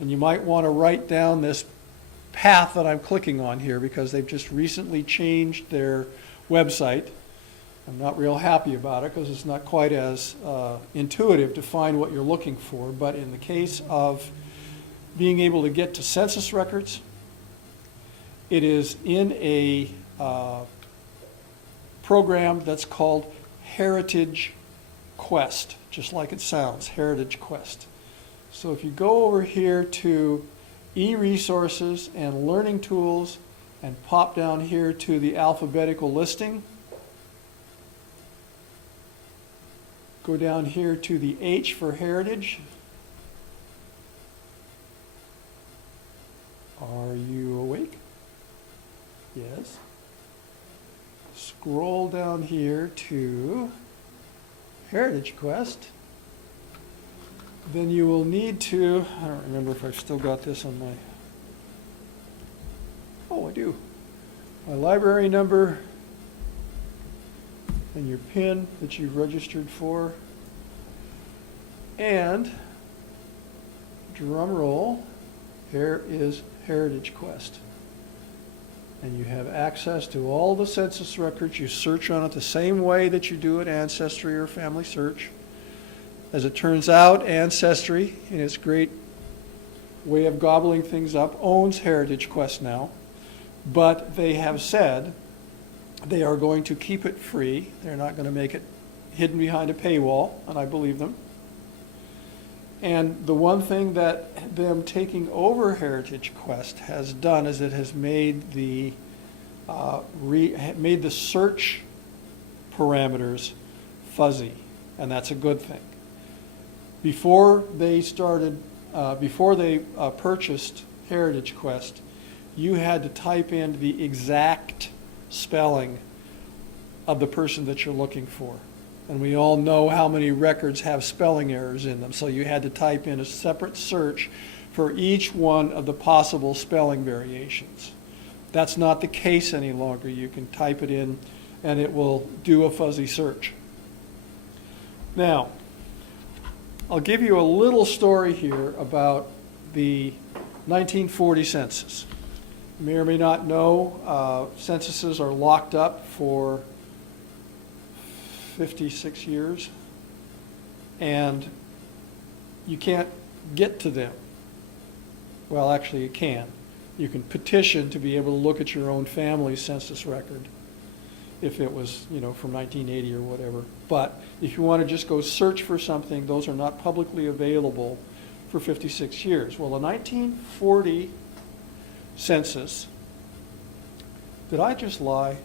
and you might want to write down this path that I'm clicking on here, because they've just recently changed their website. I'm not real happy about it because it's not quite as intuitive to find what you're looking for. But in the case of being able to get to census records, it is in a program that's called Heritage Quest, just like it sounds, Heritage Quest. So if you go over here to e-resources and learning tools and pop down here to the alphabetical listing, go down here to the H for heritage. Are you awake? Yes. Scroll down here to Heritage Quest. Then you will need to, I don't remember if I've still got this on my, oh, I do. My library number and your PIN that you've registered for. And, drum roll, here is Heritage Quest. And you have access to all the census records. You search on it the same way that you do at Ancestry or Family Search. As it turns out, Ancestry, in its great way of gobbling things up, owns Heritage Quest now. But they have said they are going to keep it free. They're not going to make it hidden behind a paywall, and I believe them. And the one thing that them taking over Heritage Quest has done is it has made the made the search parameters fuzzy, and that's a good thing. Before they purchased Heritage Quest, you had to type in the exact spelling of the person that you're looking for. And we all know how many records have spelling errors in them. So you had to type in a separate search for each one of the possible spelling variations. That's not the case any longer. You can type it in and it will do a fuzzy search. Now, I'll give you a little story here about the 1940 census. You may or may not know, censuses are locked up for 56 years, and you can't get to them. Well, actually you can. You can petition to be able to look at your own family's census record, if it was, from 1980 or whatever. But if you want to just go search for something, those are not publicly available for 56 years. Well, the 1940 census, did I just lie?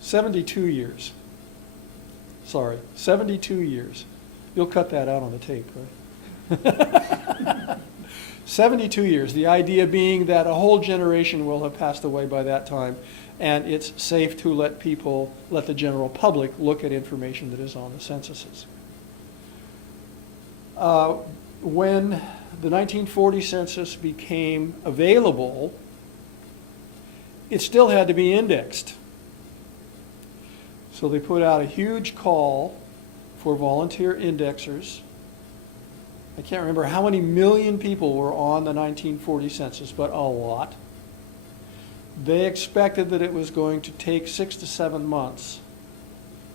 72 years. Sorry, 72 years. You'll cut that out on the tape, right? 72 years. The idea being that a whole generation will have passed away by that time, and it's safe to let the general public look at information that is on the censuses. When the 1940 census became available, it still had to be indexed. So they put out a huge call for volunteer indexers. I can't remember how many million people were on the 1940 census, but a lot. They expected that it was going to take 6 to 7 months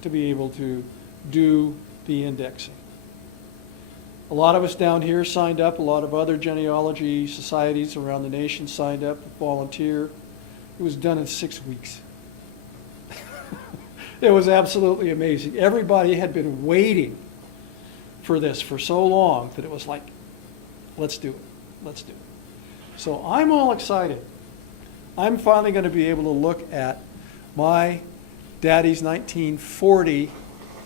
to be able to do the indexing. A lot of us down here signed up. A lot of other genealogy societies around the nation signed up to volunteer. It was done in 6 weeks. It was absolutely amazing. Everybody had been waiting for this for so long that it was like, let's do it. Let's do it. So I'm all excited. I'm finally going to be able to look at my daddy's 1940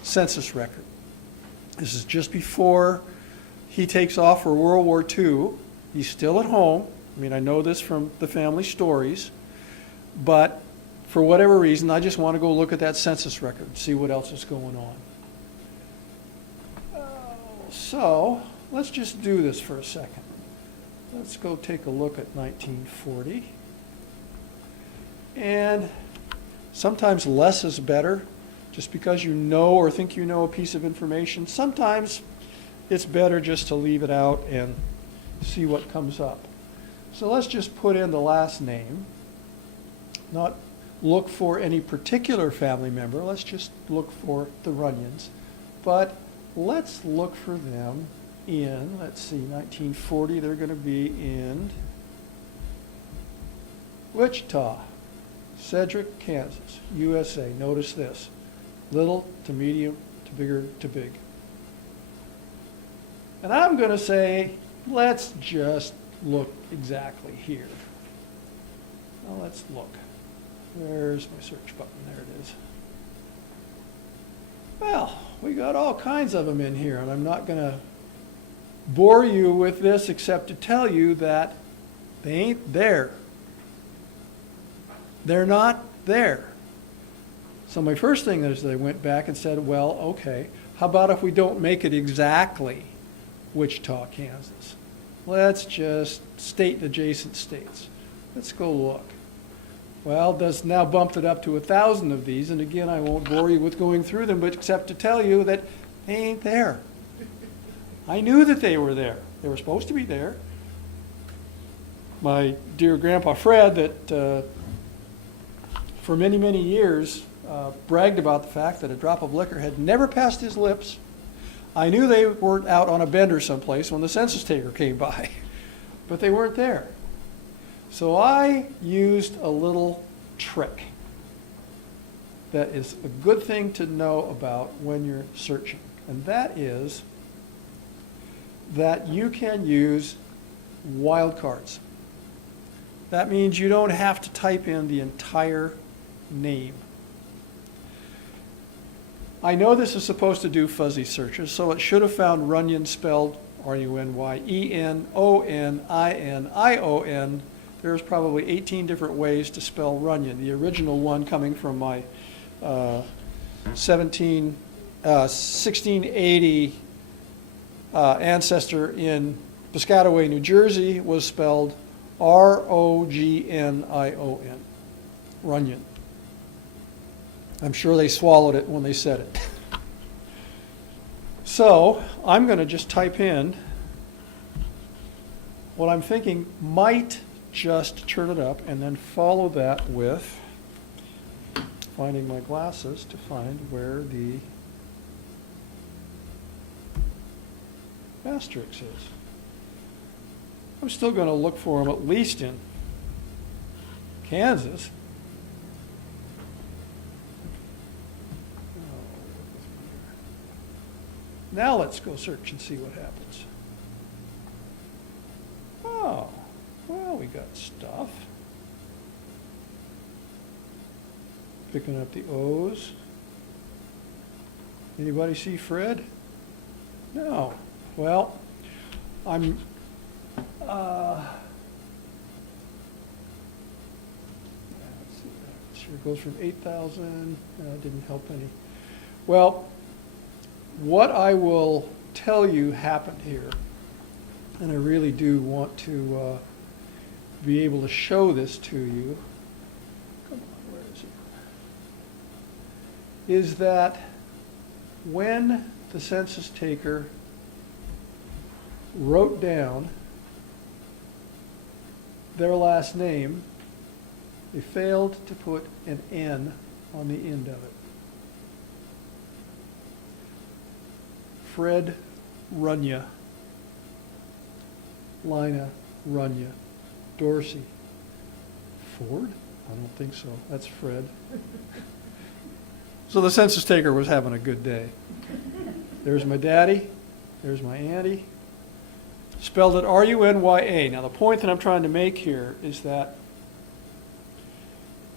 census record. This is just before he takes off for World War II. He's still at home. I mean, I know this from the family stories, but for whatever reason, I just want to go look at that census record and see what else is going on. So let's just do this for a second. Let's go take a look at 1940. And sometimes less is better. Just because you know or think you know a piece of information, sometimes it's better just to leave it out and see what comes up. So let's just put in the last name, not look for any particular family member. Let's just look for the Runyons. But let's look for them in, let's see, 1940, they're going to be in Wichita, Cedric, Kansas, USA. Notice this, little to medium to bigger to big. And I'm going to say, let's just look exactly here. Now let's look. Where's my search button? There it is. Well, we got all kinds of them in here, and I'm not going to bore you with this except to tell you that they ain't there. They're not there. So my first thing is I went back and said, well, okay, how about if we don't make it exactly Wichita, Kansas? Let's just state adjacent states. Let's go look. Well, that's now bumped it up to 1,000 of these, and again, I won't bore you with going through them, but except to tell you that they ain't there. I knew that they were there. They were supposed to be there. My dear Grandpa Fred, that for many, many years bragged about the fact that a drop of liquor had never passed his lips. I knew they were out on a bender someplace when the census taker came by, but they weren't there. So I used a little trick that is a good thing to know about when you're searching, and that is that you can use wildcards. That means you don't have to type in the entire name. I know this is supposed to do fuzzy searches, so it should have found Runyon spelled Runyenion. There's probably 18 different ways to spell Runyon. The original one coming from my 1680 ancestor in Piscataway, New Jersey, was spelled Rognion, Runyon. I'm sure they swallowed it when they said it. So I'm going to just type in what I'm thinking might just turn it up, and then follow that with finding my glasses to find where the asterisk is. I'm still going to look for them at least in Kansas. Now let's go search and see what happens. Oh, well, we got stuff. Picking up the O's. Anybody see Fred? No. Well, I'm, let's see, sure goes from 8,000, didn't help any. Well, what I will tell you happened here, and I really do want to be able to show this to you. Come on, where is it? Is that when the census taker wrote down their last name, they failed to put an N on the end of it. Fred Runya, Lina Runya, Dorsey, Ford? I don't think so. That's Fred. So the census taker was having a good day. There's my daddy. There's my auntie. Spelled it R-U-N-Y-A. Now the point that I'm trying to make here is that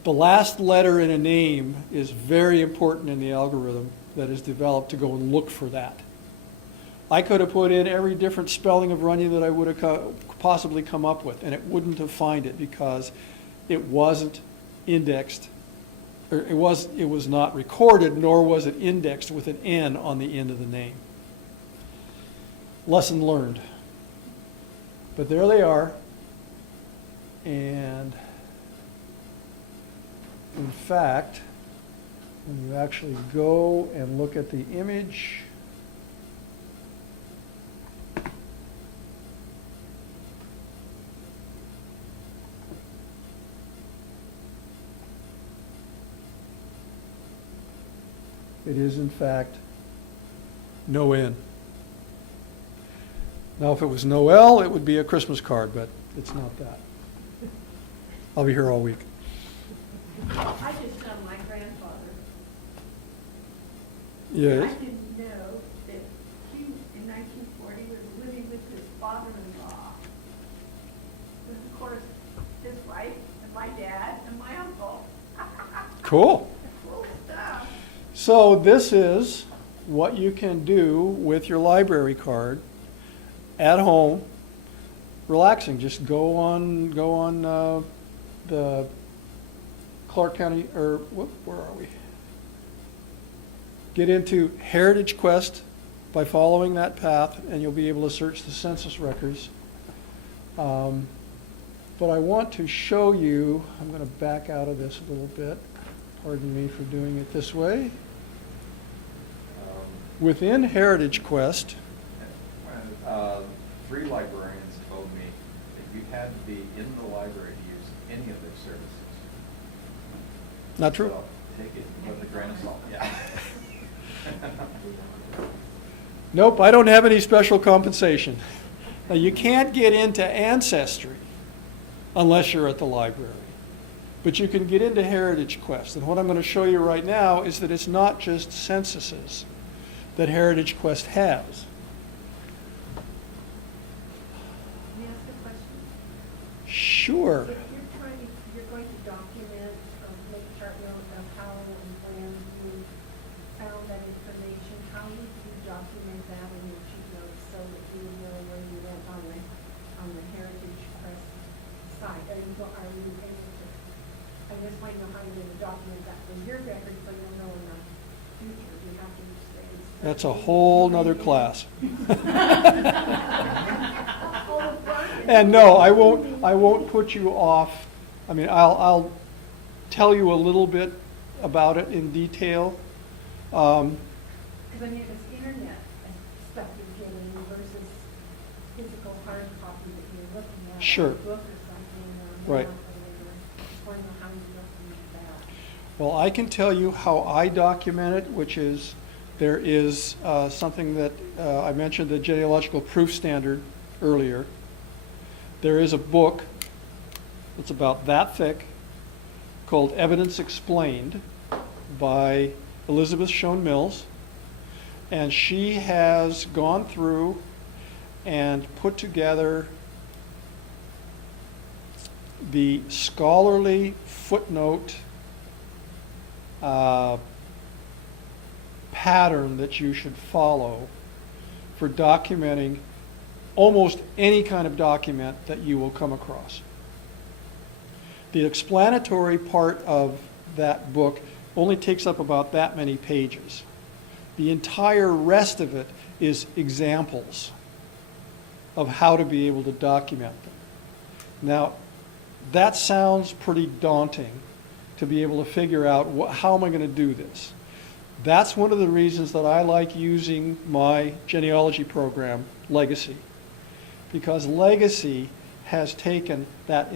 the last letter in a name is very important in the algorithm that is developed to go and look for that. I could have put in every different spelling of Runya that I would have possibly come up with, and it wouldn't have found it because it wasn't indexed, or it was not recorded, nor was it indexed with an N on the end of the name. Lesson learned. But there they are, and in fact, when you actually go and look at the image, it is in fact no N. Now, if it was Noel, it would be a Christmas card, but it's not that. I'll be here all week. I just know my grandfather. Yes. I didn't know that he, in 1940, was living with his father-in-law. And of course, his wife, and my dad, and my uncle. Cool. Cool stuff. So this is what you can do with your library card at home, relaxing. Just go on the Clark County, or where are we? Get into Heritage Quest by following that path, and you'll be able to search the census records. But I want to show you, I'm going to back out of this a little bit. Pardon me for doing it this way. Within Heritage Quest, 3 librarians told me that you had to be in the library to use any of their services. not true. So take it with a grain of salt, yeah. Nope, I don't have any special compensation. Now, you can't get into Ancestry unless you're at the library. But you can get into Heritage Quest. And what I'm going to show you right now is that it's not just censuses that Heritage Quest has. Can I ask a question? Sure. If you're going to document, make a chart note of how and when you found that information, how would you document that in your sheet notes so that you would know where you went on the Heritage Quest site? Are you able to, I just might know how you're going to document that for your record so you'll know in the future. You have to say. That's a whole nother class. And no, I won't put you off. I mean, I'll tell you a little bit about it in detail. Because I mean, it's internet stuff you're getting versus physical hard copy that you're looking at. Sure. Like a book or something. Right. Or know how you document that. Well, I can tell you how I document it, which is there is something that I mentioned, the Genealogical Proof Standard earlier. There is a book that's about that thick called Evidence Explained by Elizabeth Schoen Mills. And she has gone through and put together the scholarly footnote pattern that you should follow for documenting almost any kind of document that you will come across. The explanatory part of that book only takes up about that many pages. The entire rest of it is examples of how to be able to document them. Now, that sounds pretty daunting to be able to figure out how am I going to do this. That's one of the reasons that I like using my genealogy program, Legacy, because Legacy has taken that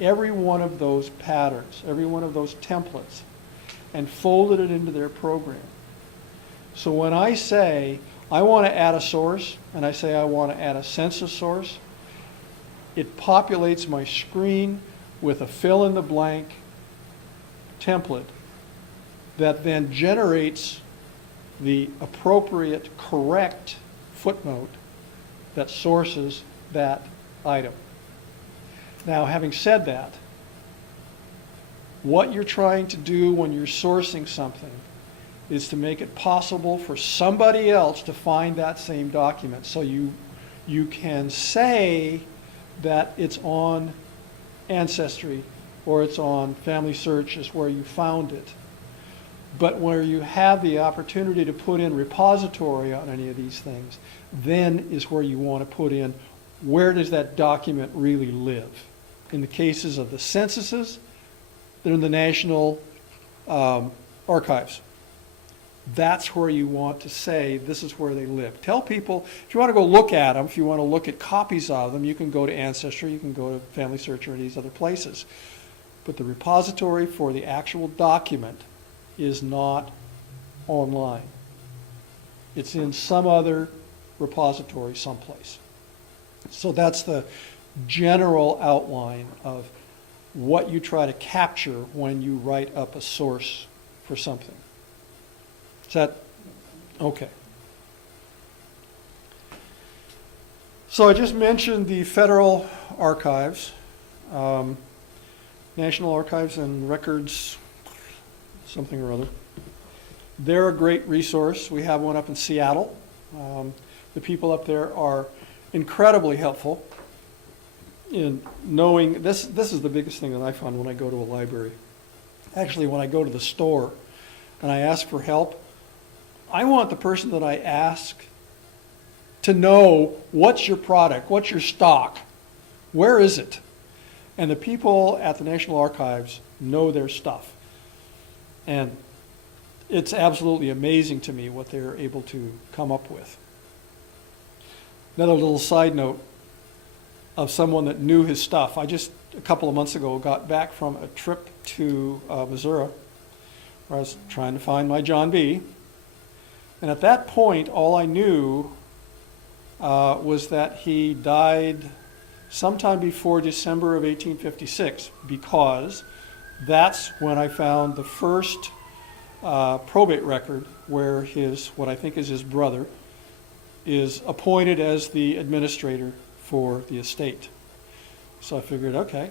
every one of those patterns, every one of those templates, and folded it into their program. So when I say I want to add a source, and I say I want to add a census source, it populates my screen with a fill-in-the-blank template that then generates the appropriate, correct footnote that sources that item. Now, having said that, what you're trying to do when you're sourcing something is to make it possible for somebody else to find that same document. So you can say that it's on Ancestry or it's on Family Search is where you found it. But where you have the opportunity to put in repository on any of these things, then is where you want to put in where does that document really live. In the cases of the censuses, they're in the National Archives. That's where you want to say this is where they live. Tell people, if you want to go look at them, if you want to look at copies of them, you can go to Ancestry, you can go to Family Search or these other places. But the repository for the actual document is not online. It's in some other repository someplace. So that's the general outline of what you try to capture when you write up a source for something. Is that okay? So I just mentioned the Federal Archives, National Archives and Records, something or other. They're a great resource. We have one up in Seattle. The people up there are incredibly helpful in knowing, this is the biggest thing that I found when I go to a library. Actually, when I go to the store and I ask for help, I want the person that I ask to know what's your product, what's your stock, where is it? And the people at the National Archives know their stuff. And it's absolutely amazing to me what they're able to come up with. Another little side note of someone that knew his stuff. I just, a couple of months ago, got back from a trip to Missouri, where I was trying to find my John B. And at that point, all I knew was that he died sometime before December of 1856, because that's when I found the first probate record where what I think is his brother, is appointed as the administrator for the estate. So I figured, okay,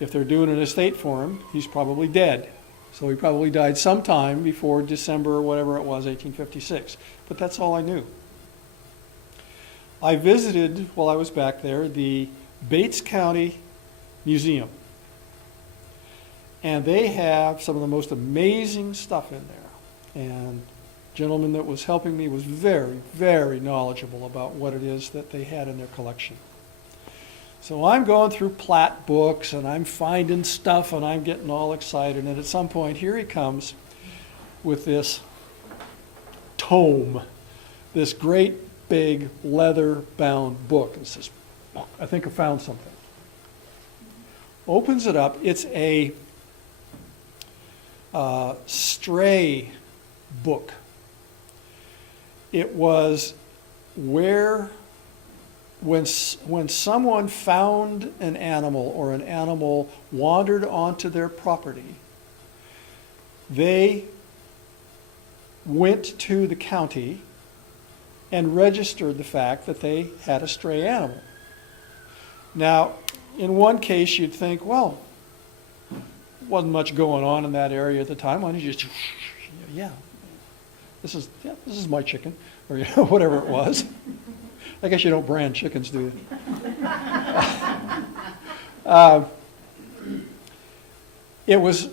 if they're doing an estate for him, he's probably dead. So he probably died sometime before December or whatever it was, 1856. But that's all I knew. I visited, while I was back there, the Bates County Museum. And they have some of the most amazing stuff in there. And the gentleman that was helping me was very, very knowledgeable about what it is that they had in their collection. So I'm going through plat books and I'm finding stuff and I'm getting all excited. And at some point, here he comes with this tome, this great big leather-bound book. It says, I think I found something. Opens it up. It's a stray book. It was where, when someone found an animal or an animal wandered onto their property, they went to the county and registered the fact that they had a stray animal. Now, in one case, you'd think, well, wasn't much going on in that area at the time. Why don't you just, yeah, this is my chicken, or whatever it was. I guess you don't brand chickens, do you? It was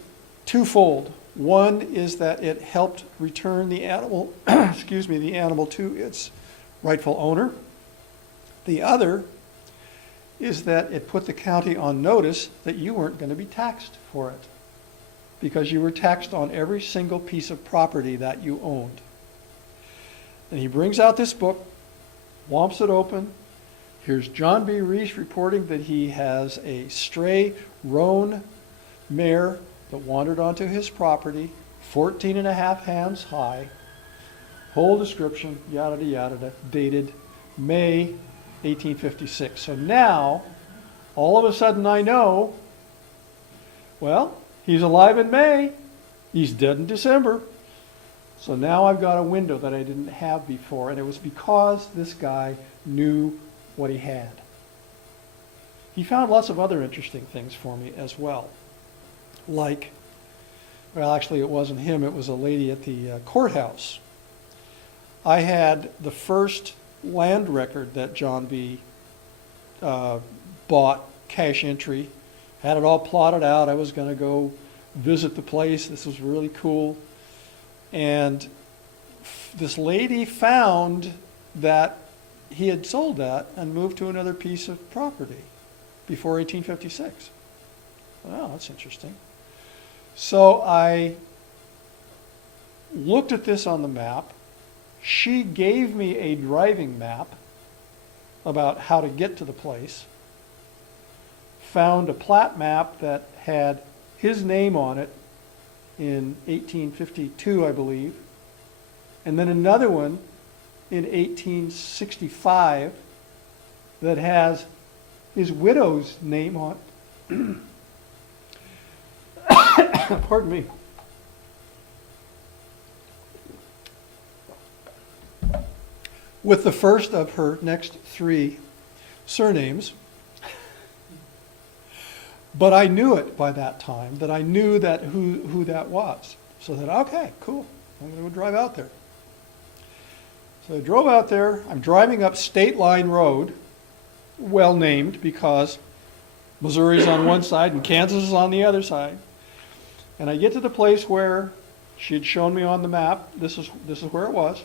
twofold. One is that it helped return the animal, the animal to its rightful owner. The other is that it put the county on notice that you weren't going to be taxed for it, because you were taxed on every single piece of property that you owned. And he brings out this book, whomps it open. Here's John B. Reese reporting that he has a stray roan mare that wandered onto his property, 14 and a half hands high, whole description, yada yada, dated May 1856. So now, all of a sudden I know, well, he's alive in May, he's dead in December. So now I've got a window that I didn't have before, and it was because this guy knew what he had. He found lots of other interesting things for me as well. Like, well, actually it wasn't him, it was a lady at the courthouse. I had the first land record that John B. Bought, cash entry, had it all plotted out. I was going to go visit the place. This was really cool. And this lady found that he had sold that and moved to another piece of property before 1856. Well, that's interesting. So I looked at this on the map. She gave me a driving map about how to get to the place. Found a plat map that had his name on it in 1852, I believe. And then another one in 1865 that has his widow's name on it. Pardon me. With the first of her next three surnames. But I knew it by that time, that I knew that who that was. So that, okay, cool, I'm going to drive out there. So I drove out there. I'm driving up State Line Road, well named because Missouri's on one side and Kansas is on the other side. And I get to the place where she had shown me on the map. This is where it was.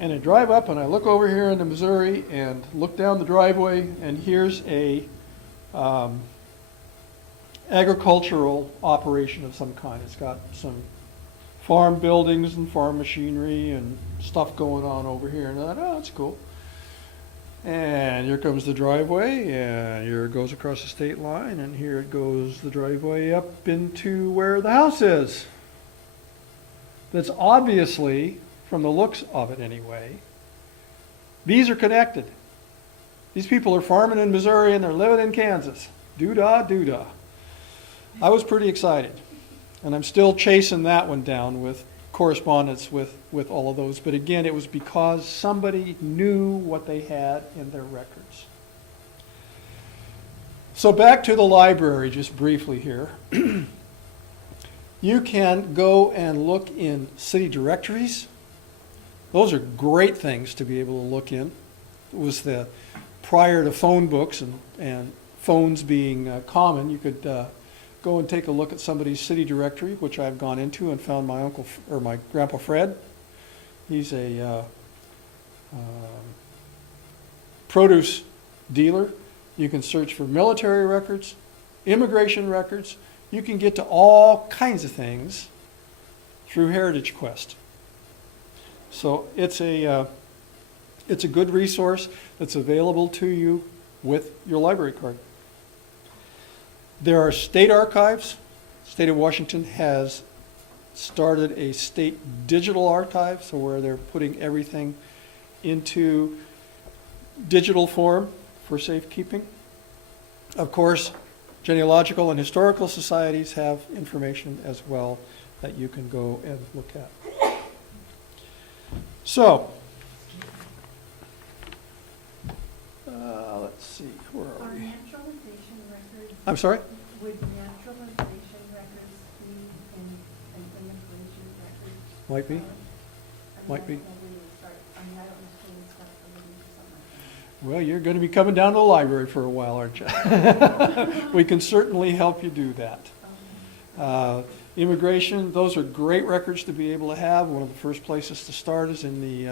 And I drive up and I look over here into Missouri and look down the driveway, and here's a agricultural operation of some kind. It's got some farm buildings and farm machinery and stuff going on over here. And I thought, oh, that's cool. And here comes the driveway, and here it goes across the state line, and here it goes the driveway up into where the house is. That's obviously, from the looks of it anyway, these are connected. These people are farming in Missouri and they're living in Kansas. Doo-dah, doo-dah. I was pretty excited. And I'm still chasing that one down with correspondence with all of those. But again, it was because somebody knew what they had in their records. So back to the library just briefly here. You can go and look in city directories. Those are great things to be able to look in. It was the prior to phone books and phones being common, you could go and take a look at somebody's city directory, which I've gone into and found my uncle or my grandpa Fred. He's a produce dealer. You can search for military records, immigration records. You can get to all kinds of things through Heritage Quest. So it's a good resource that's available to you with your library card. There are state archives. The state of Washington has started a state digital archive, so where they're putting everything into digital form for safekeeping. Of course, genealogical and historical societies have information as well that you can go and look at. So, let's see, where Are are we? naturalization records? I'm sorry? Would naturalization records be in an immigration record? Might be. I mean, Might I be. don't know where you start. I mean, I don't understand stuff for living or something like that. Well, you're going to be coming down to the library for a while, aren't you? We can certainly help you do that. Immigration, those are great records to be able to have. One of the first places to start is in the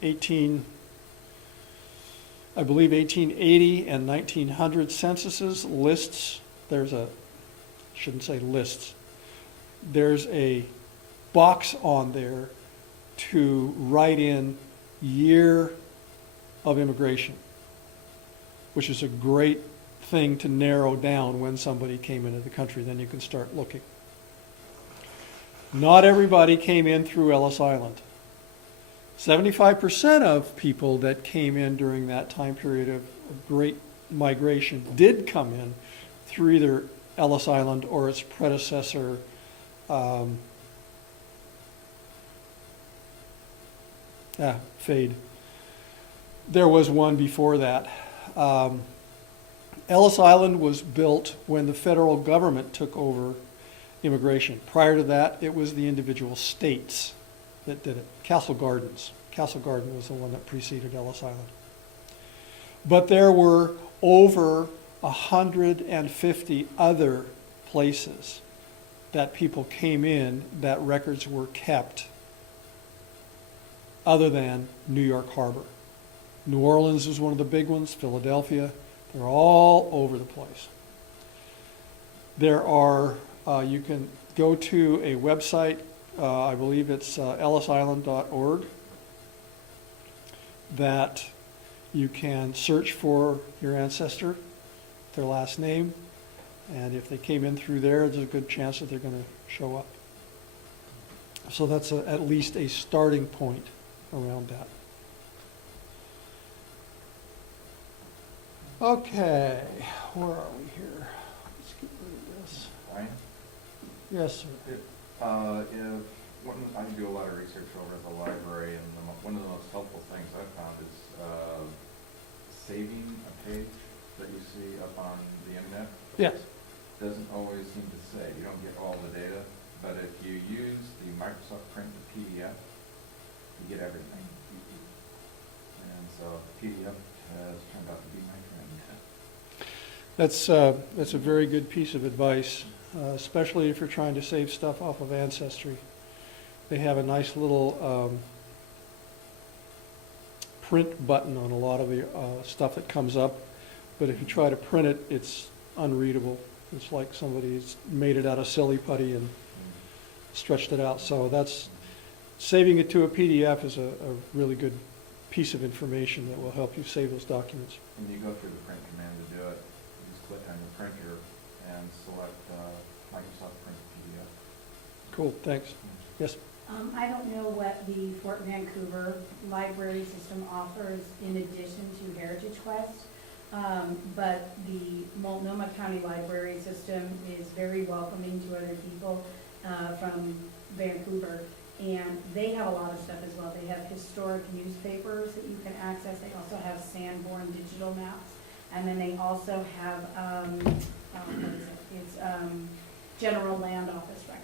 1880 and 1900 censuses, lists. Shouldn't say lists. There's a box on there to write in year of immigration, which is a great thing to narrow down when somebody came into the country. Then you can start looking. Not everybody came in through Ellis Island. 75% of people that came in during that time period of great migration did come in through either Ellis Island or its predecessor, Fade. There was one before that. Ellis Island was built when the federal government took over immigration. Prior to that, it was the individual states that did it. Castle Garden was the one that preceded Ellis Island. But there were over 150 other places that people came in that records were kept other than New York Harbor. New Orleans was one of the big ones, Philadelphia. They're all over the place. There are, you can go to a website, I believe it's ellisisland.org, that you can search for your ancestor, their last name, and if they came in through there, there's a good chance that they're going to show up. So that's at least a starting point around that. Okay, where are we here? Let's get rid of this. Ryan? Yes, sir. I do a lot of research over at the library, and one of the most helpful things I've found is saving a page that you see up on the internet. Yes. Doesn't always seem to say. You don't get all the data, but if you use the Microsoft Print PDF, you get everything. And so PDF has turned out to be my friend. That's a very good piece of advice, especially if you're trying to save stuff off of Ancestry. They have a nice little print button on a lot of the stuff that comes up, but if you try to print it, it's unreadable. It's like somebody's made it out of silly putty and stretched it out. So that's saving it to a PDF is a really good piece of information that will help you save those documents. When you go through the print command to do it, you just click on your printer and select Microsoft Print PDF. Cool, thanks. Yes? I don't know what the Fort Vancouver library system offers in addition to Heritage Quest, but the Multnomah County Library System is very welcoming to other people from Vancouver, and they have a lot of stuff as well. They have historic newspapers that you can access. They also have Sanborn digital maps, and then they also have, what is it? It's general land office records.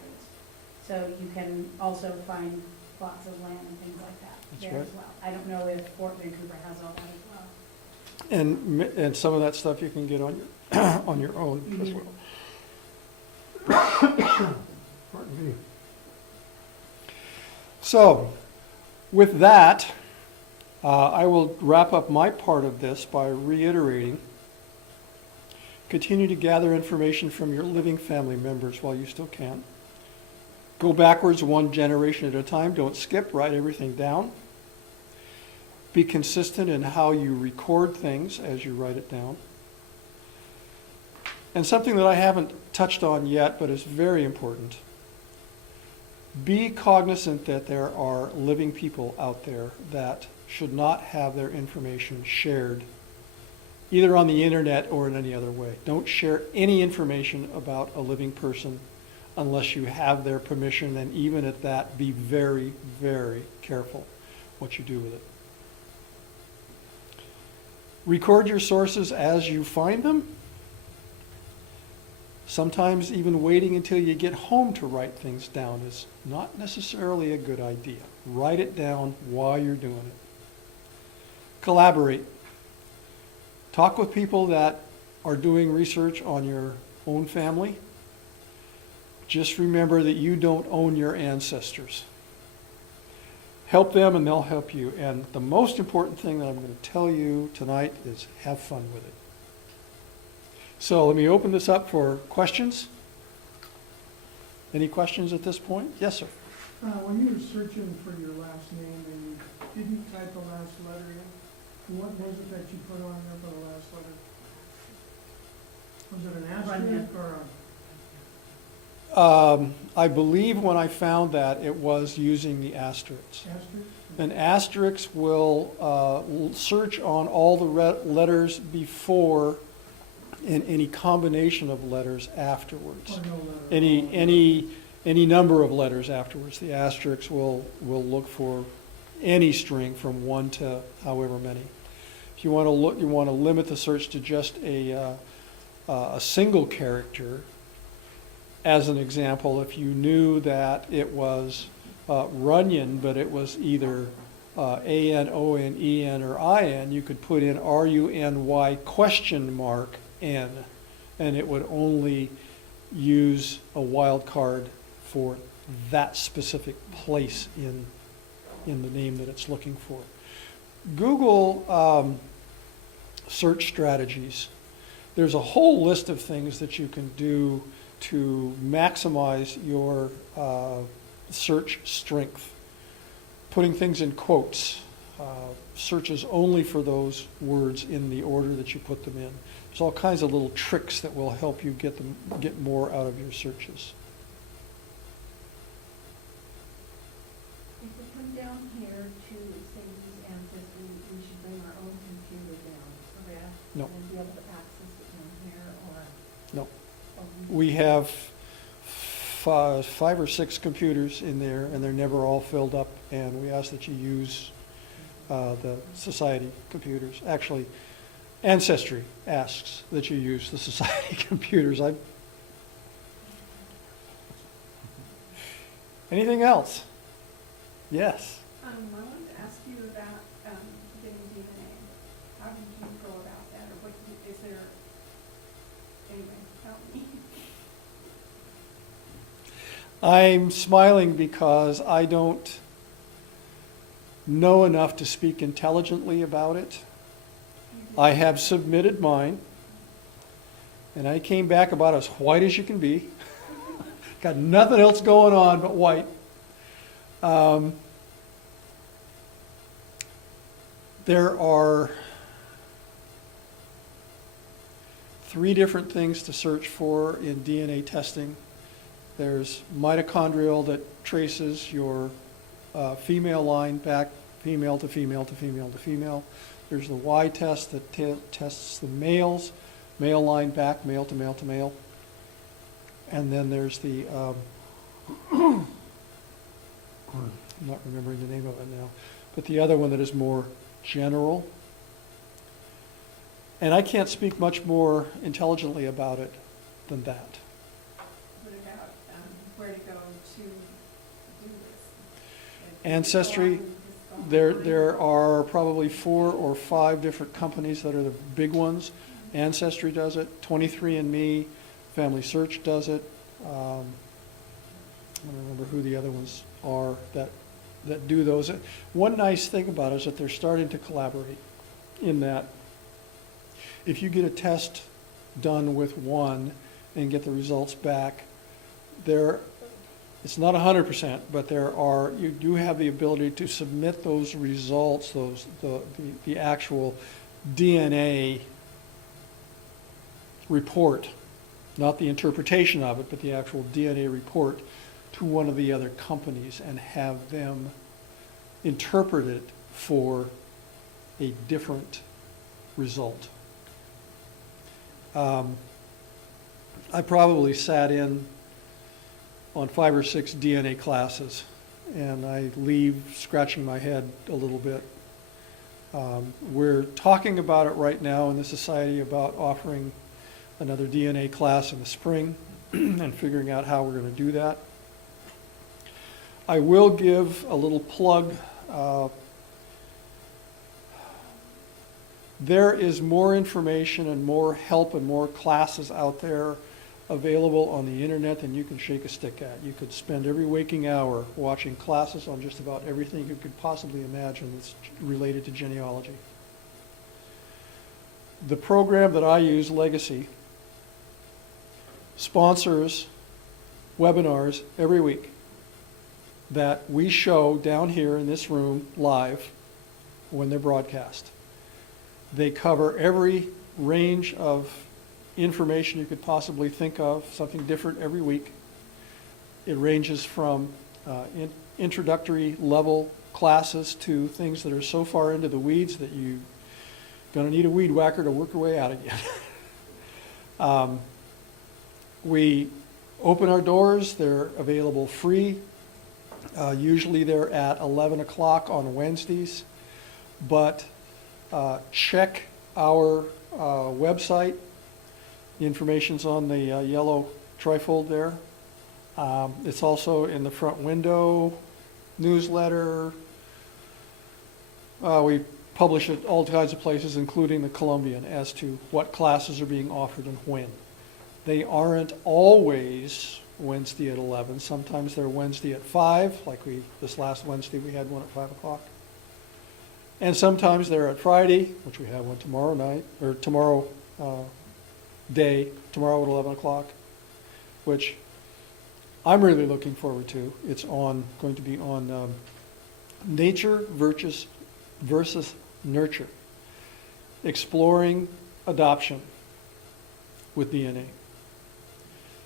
So you can also find plots of land and things like that That's there right. as well. I don't know if Fort Vancouver has all that as well. And some of that stuff you can get on your, on your own as well. Pardon me. So, with that, I will wrap up my part of this by reiterating, continue to gather information from your living family members while you still can. Go backwards one generation at a time. Don't skip. Write everything down. Be consistent in how you record things as you write it down. And something that I haven't touched on yet, but is very important. Be cognizant that there are living people out there that should not have their information shared either on the internet or in any other way. Don't share any information about a living person unless you have their permission, and even at that, be very, very careful what you do with it. Record your sources as you find them. Sometimes even waiting until you get home to write things down is not necessarily a good idea. Write it down while you're doing it. Collaborate. Talk with people that are doing research on your own family. Just remember that you don't own your ancestors. Help them and they'll help you. And the most important thing that I'm going to tell you tonight is have fun with it. So let me open this up for questions. Any questions at this point? Yes, sir. When you were searching for your last name and you didn't type the last letter in, what was it that you put on there for the last letter? Was it an asterisk or a I believe when I found that, it was using the asterisks. asterisk? An asterisk will search on all the letters before and any combination of letters afterwards. Or no letter? Any number of letters afterwards. The asterisk will look for any string from 1 to however many. If you want to look, you want to limit the search to just a single character. As an example, if you knew that it was Runyon, but it was either A-N-O-N-E-N or I-N, you could put in R-U-N-Y question mark N, and it would only use a wildcard for that specific place in the name that it's looking for. Google search strategies. There's a whole list of things that you can do to maximize your search strength. Putting things in quotes, searches only for those words in the order that you put them in. There's all kinds of little tricks that will help you get more out of your searches. If we come down here to say use Ancestry, we should bring our own computer down, correct? No. And be able to access it in here or? No. or We have 5 or 6 computers in there, and they're never all filled up, and we ask that you use the society computers. Actually, Ancestry asks that you use the society computers. Anything else? Yes. I wanted to ask you about getting DNA. How did you go about that, or what, is there, anyway, help me. I'm smiling because I don't know enough to speak intelligently about it. I have submitted mine, and I came back about as white as you can be. Got nothing else going on but white. There are 3 different things to search for in DNA testing. There's mitochondrial that traces your female line back, female to female to female to female. There's the Y test that tests the males, male line back, male to male to male. And then there's the, I'm not remembering the name of it now, but the other one that is more general. And I can't speak much more intelligently about it than that. What about where to go to do this? Ancestry, there are probably 4 or 5 different companies that are the big ones. Ancestry does it, 23andMe, Family Search does it. I don't remember who the other ones are that do those. One nice thing about it is that they're starting to collaborate in that if you get a test done with one and get the results back, it's not 100%, but you do have the ability to submit those results, the actual DNA report, not the interpretation of it, but the actual DNA report to one of the other companies and have them interpret it for a different result. I probably sat in on 5 or 6 DNA classes, and I leave scratching my head a little bit. We're talking about it right now in the society about offering another DNA class in the spring and figuring out how we're going to do that. I will give a little plug. There is more information and more help and more classes out there available on the internet than you can shake a stick at. You could spend every waking hour watching classes on just about everything you could possibly imagine that's related to genealogy. The program that I use, Legacy, sponsors webinars every week that we show down here in this room live when they're broadcast. They cover every range of information you could possibly think of, something different every week. It ranges from introductory level classes to things that are so far into the weeds that you're going to need a weed whacker to work your way out again. We open our doors. They're available free. Usually they're at 11 o'clock on Wednesdays. But check our website. The information's on the yellow trifold there. It's also in the front window, newsletter. We publish it all kinds of places, including the Columbian, as to what classes are being offered and when. They aren't always Wednesday at 11. Sometimes they're Wednesday at 5, like this last Wednesday we had one at 5 o'clock. And sometimes they're at Friday, which we have one tomorrow night, or tomorrow day, tomorrow at 11 o'clock, which I'm really looking forward to. It's going to be on nature versus nurture, exploring adoption with DNA.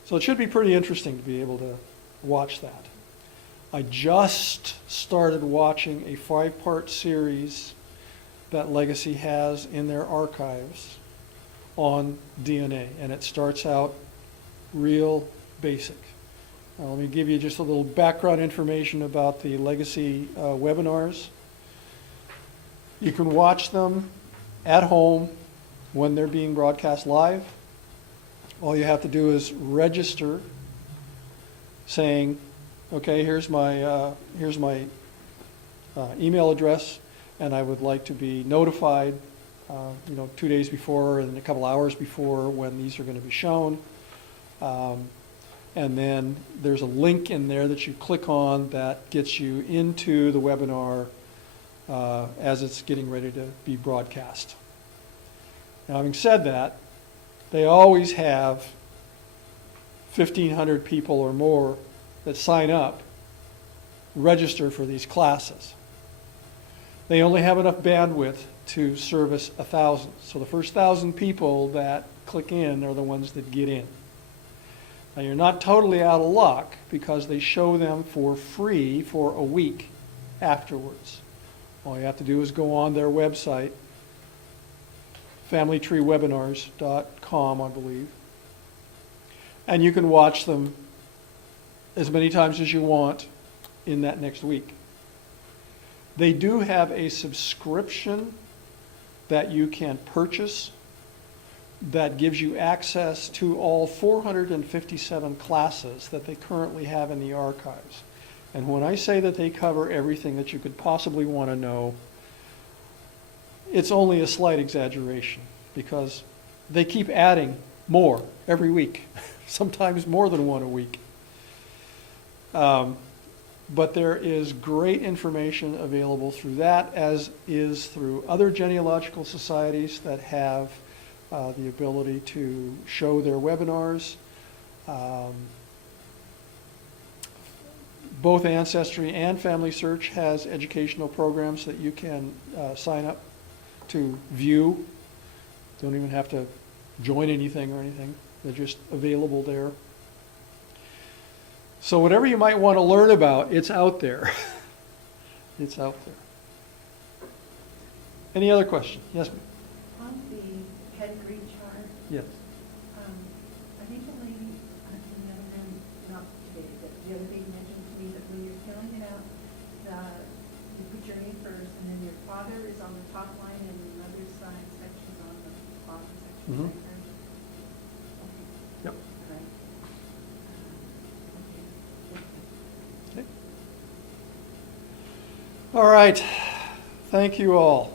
So it should be pretty interesting to be able to watch that. I just started watching a 5-part series that Legacy has in their archives on DNA, and it starts out real basic. Now, let me give you just a little background information about the Legacy webinars. You can watch them at home when they're being broadcast live. All you have to do is register, saying, okay, here's my email address, and I would like to be notified 2 days before and a couple hours before when these are going to be shown. And then there's a link in there that you click on that gets you into the webinar as it's getting ready to be broadcast. Now, having said that, they always have 1,500 people or more that sign up, register for these classes. They only have enough bandwidth to service 1,000. So the first 1,000 people that click in are the ones that get in. Now, you're not totally out of luck because they show them for free for a week afterwards. All you have to do is go on their website, familytreewebinars.com, I believe, and you can watch them as many times as you want in that next week. They do have a subscription that you can purchase that gives you access to all 457 classes that they currently have in the archives. And when I say that they cover everything that you could possibly want to know, it's only a slight exaggeration because they keep adding more every week, sometimes more than one a week. But there is great information available through that, as is through other genealogical societies that have the ability to show their webinars. Both Ancestry and Family Search has educational programs that you can sign up to view. Don't even have to join anything or anything. They're just available there. So whatever you might want to learn about, it's out there. It's out there. Any other question? Yes, ma'am. On the pedigree chart, Yes. I think the lady, the other man, not today, but the father is on the top line and the mother's side section's on the bottom section. Mhm. Is that correct? Okay. Yep. All right. Okay. All right, thank you all.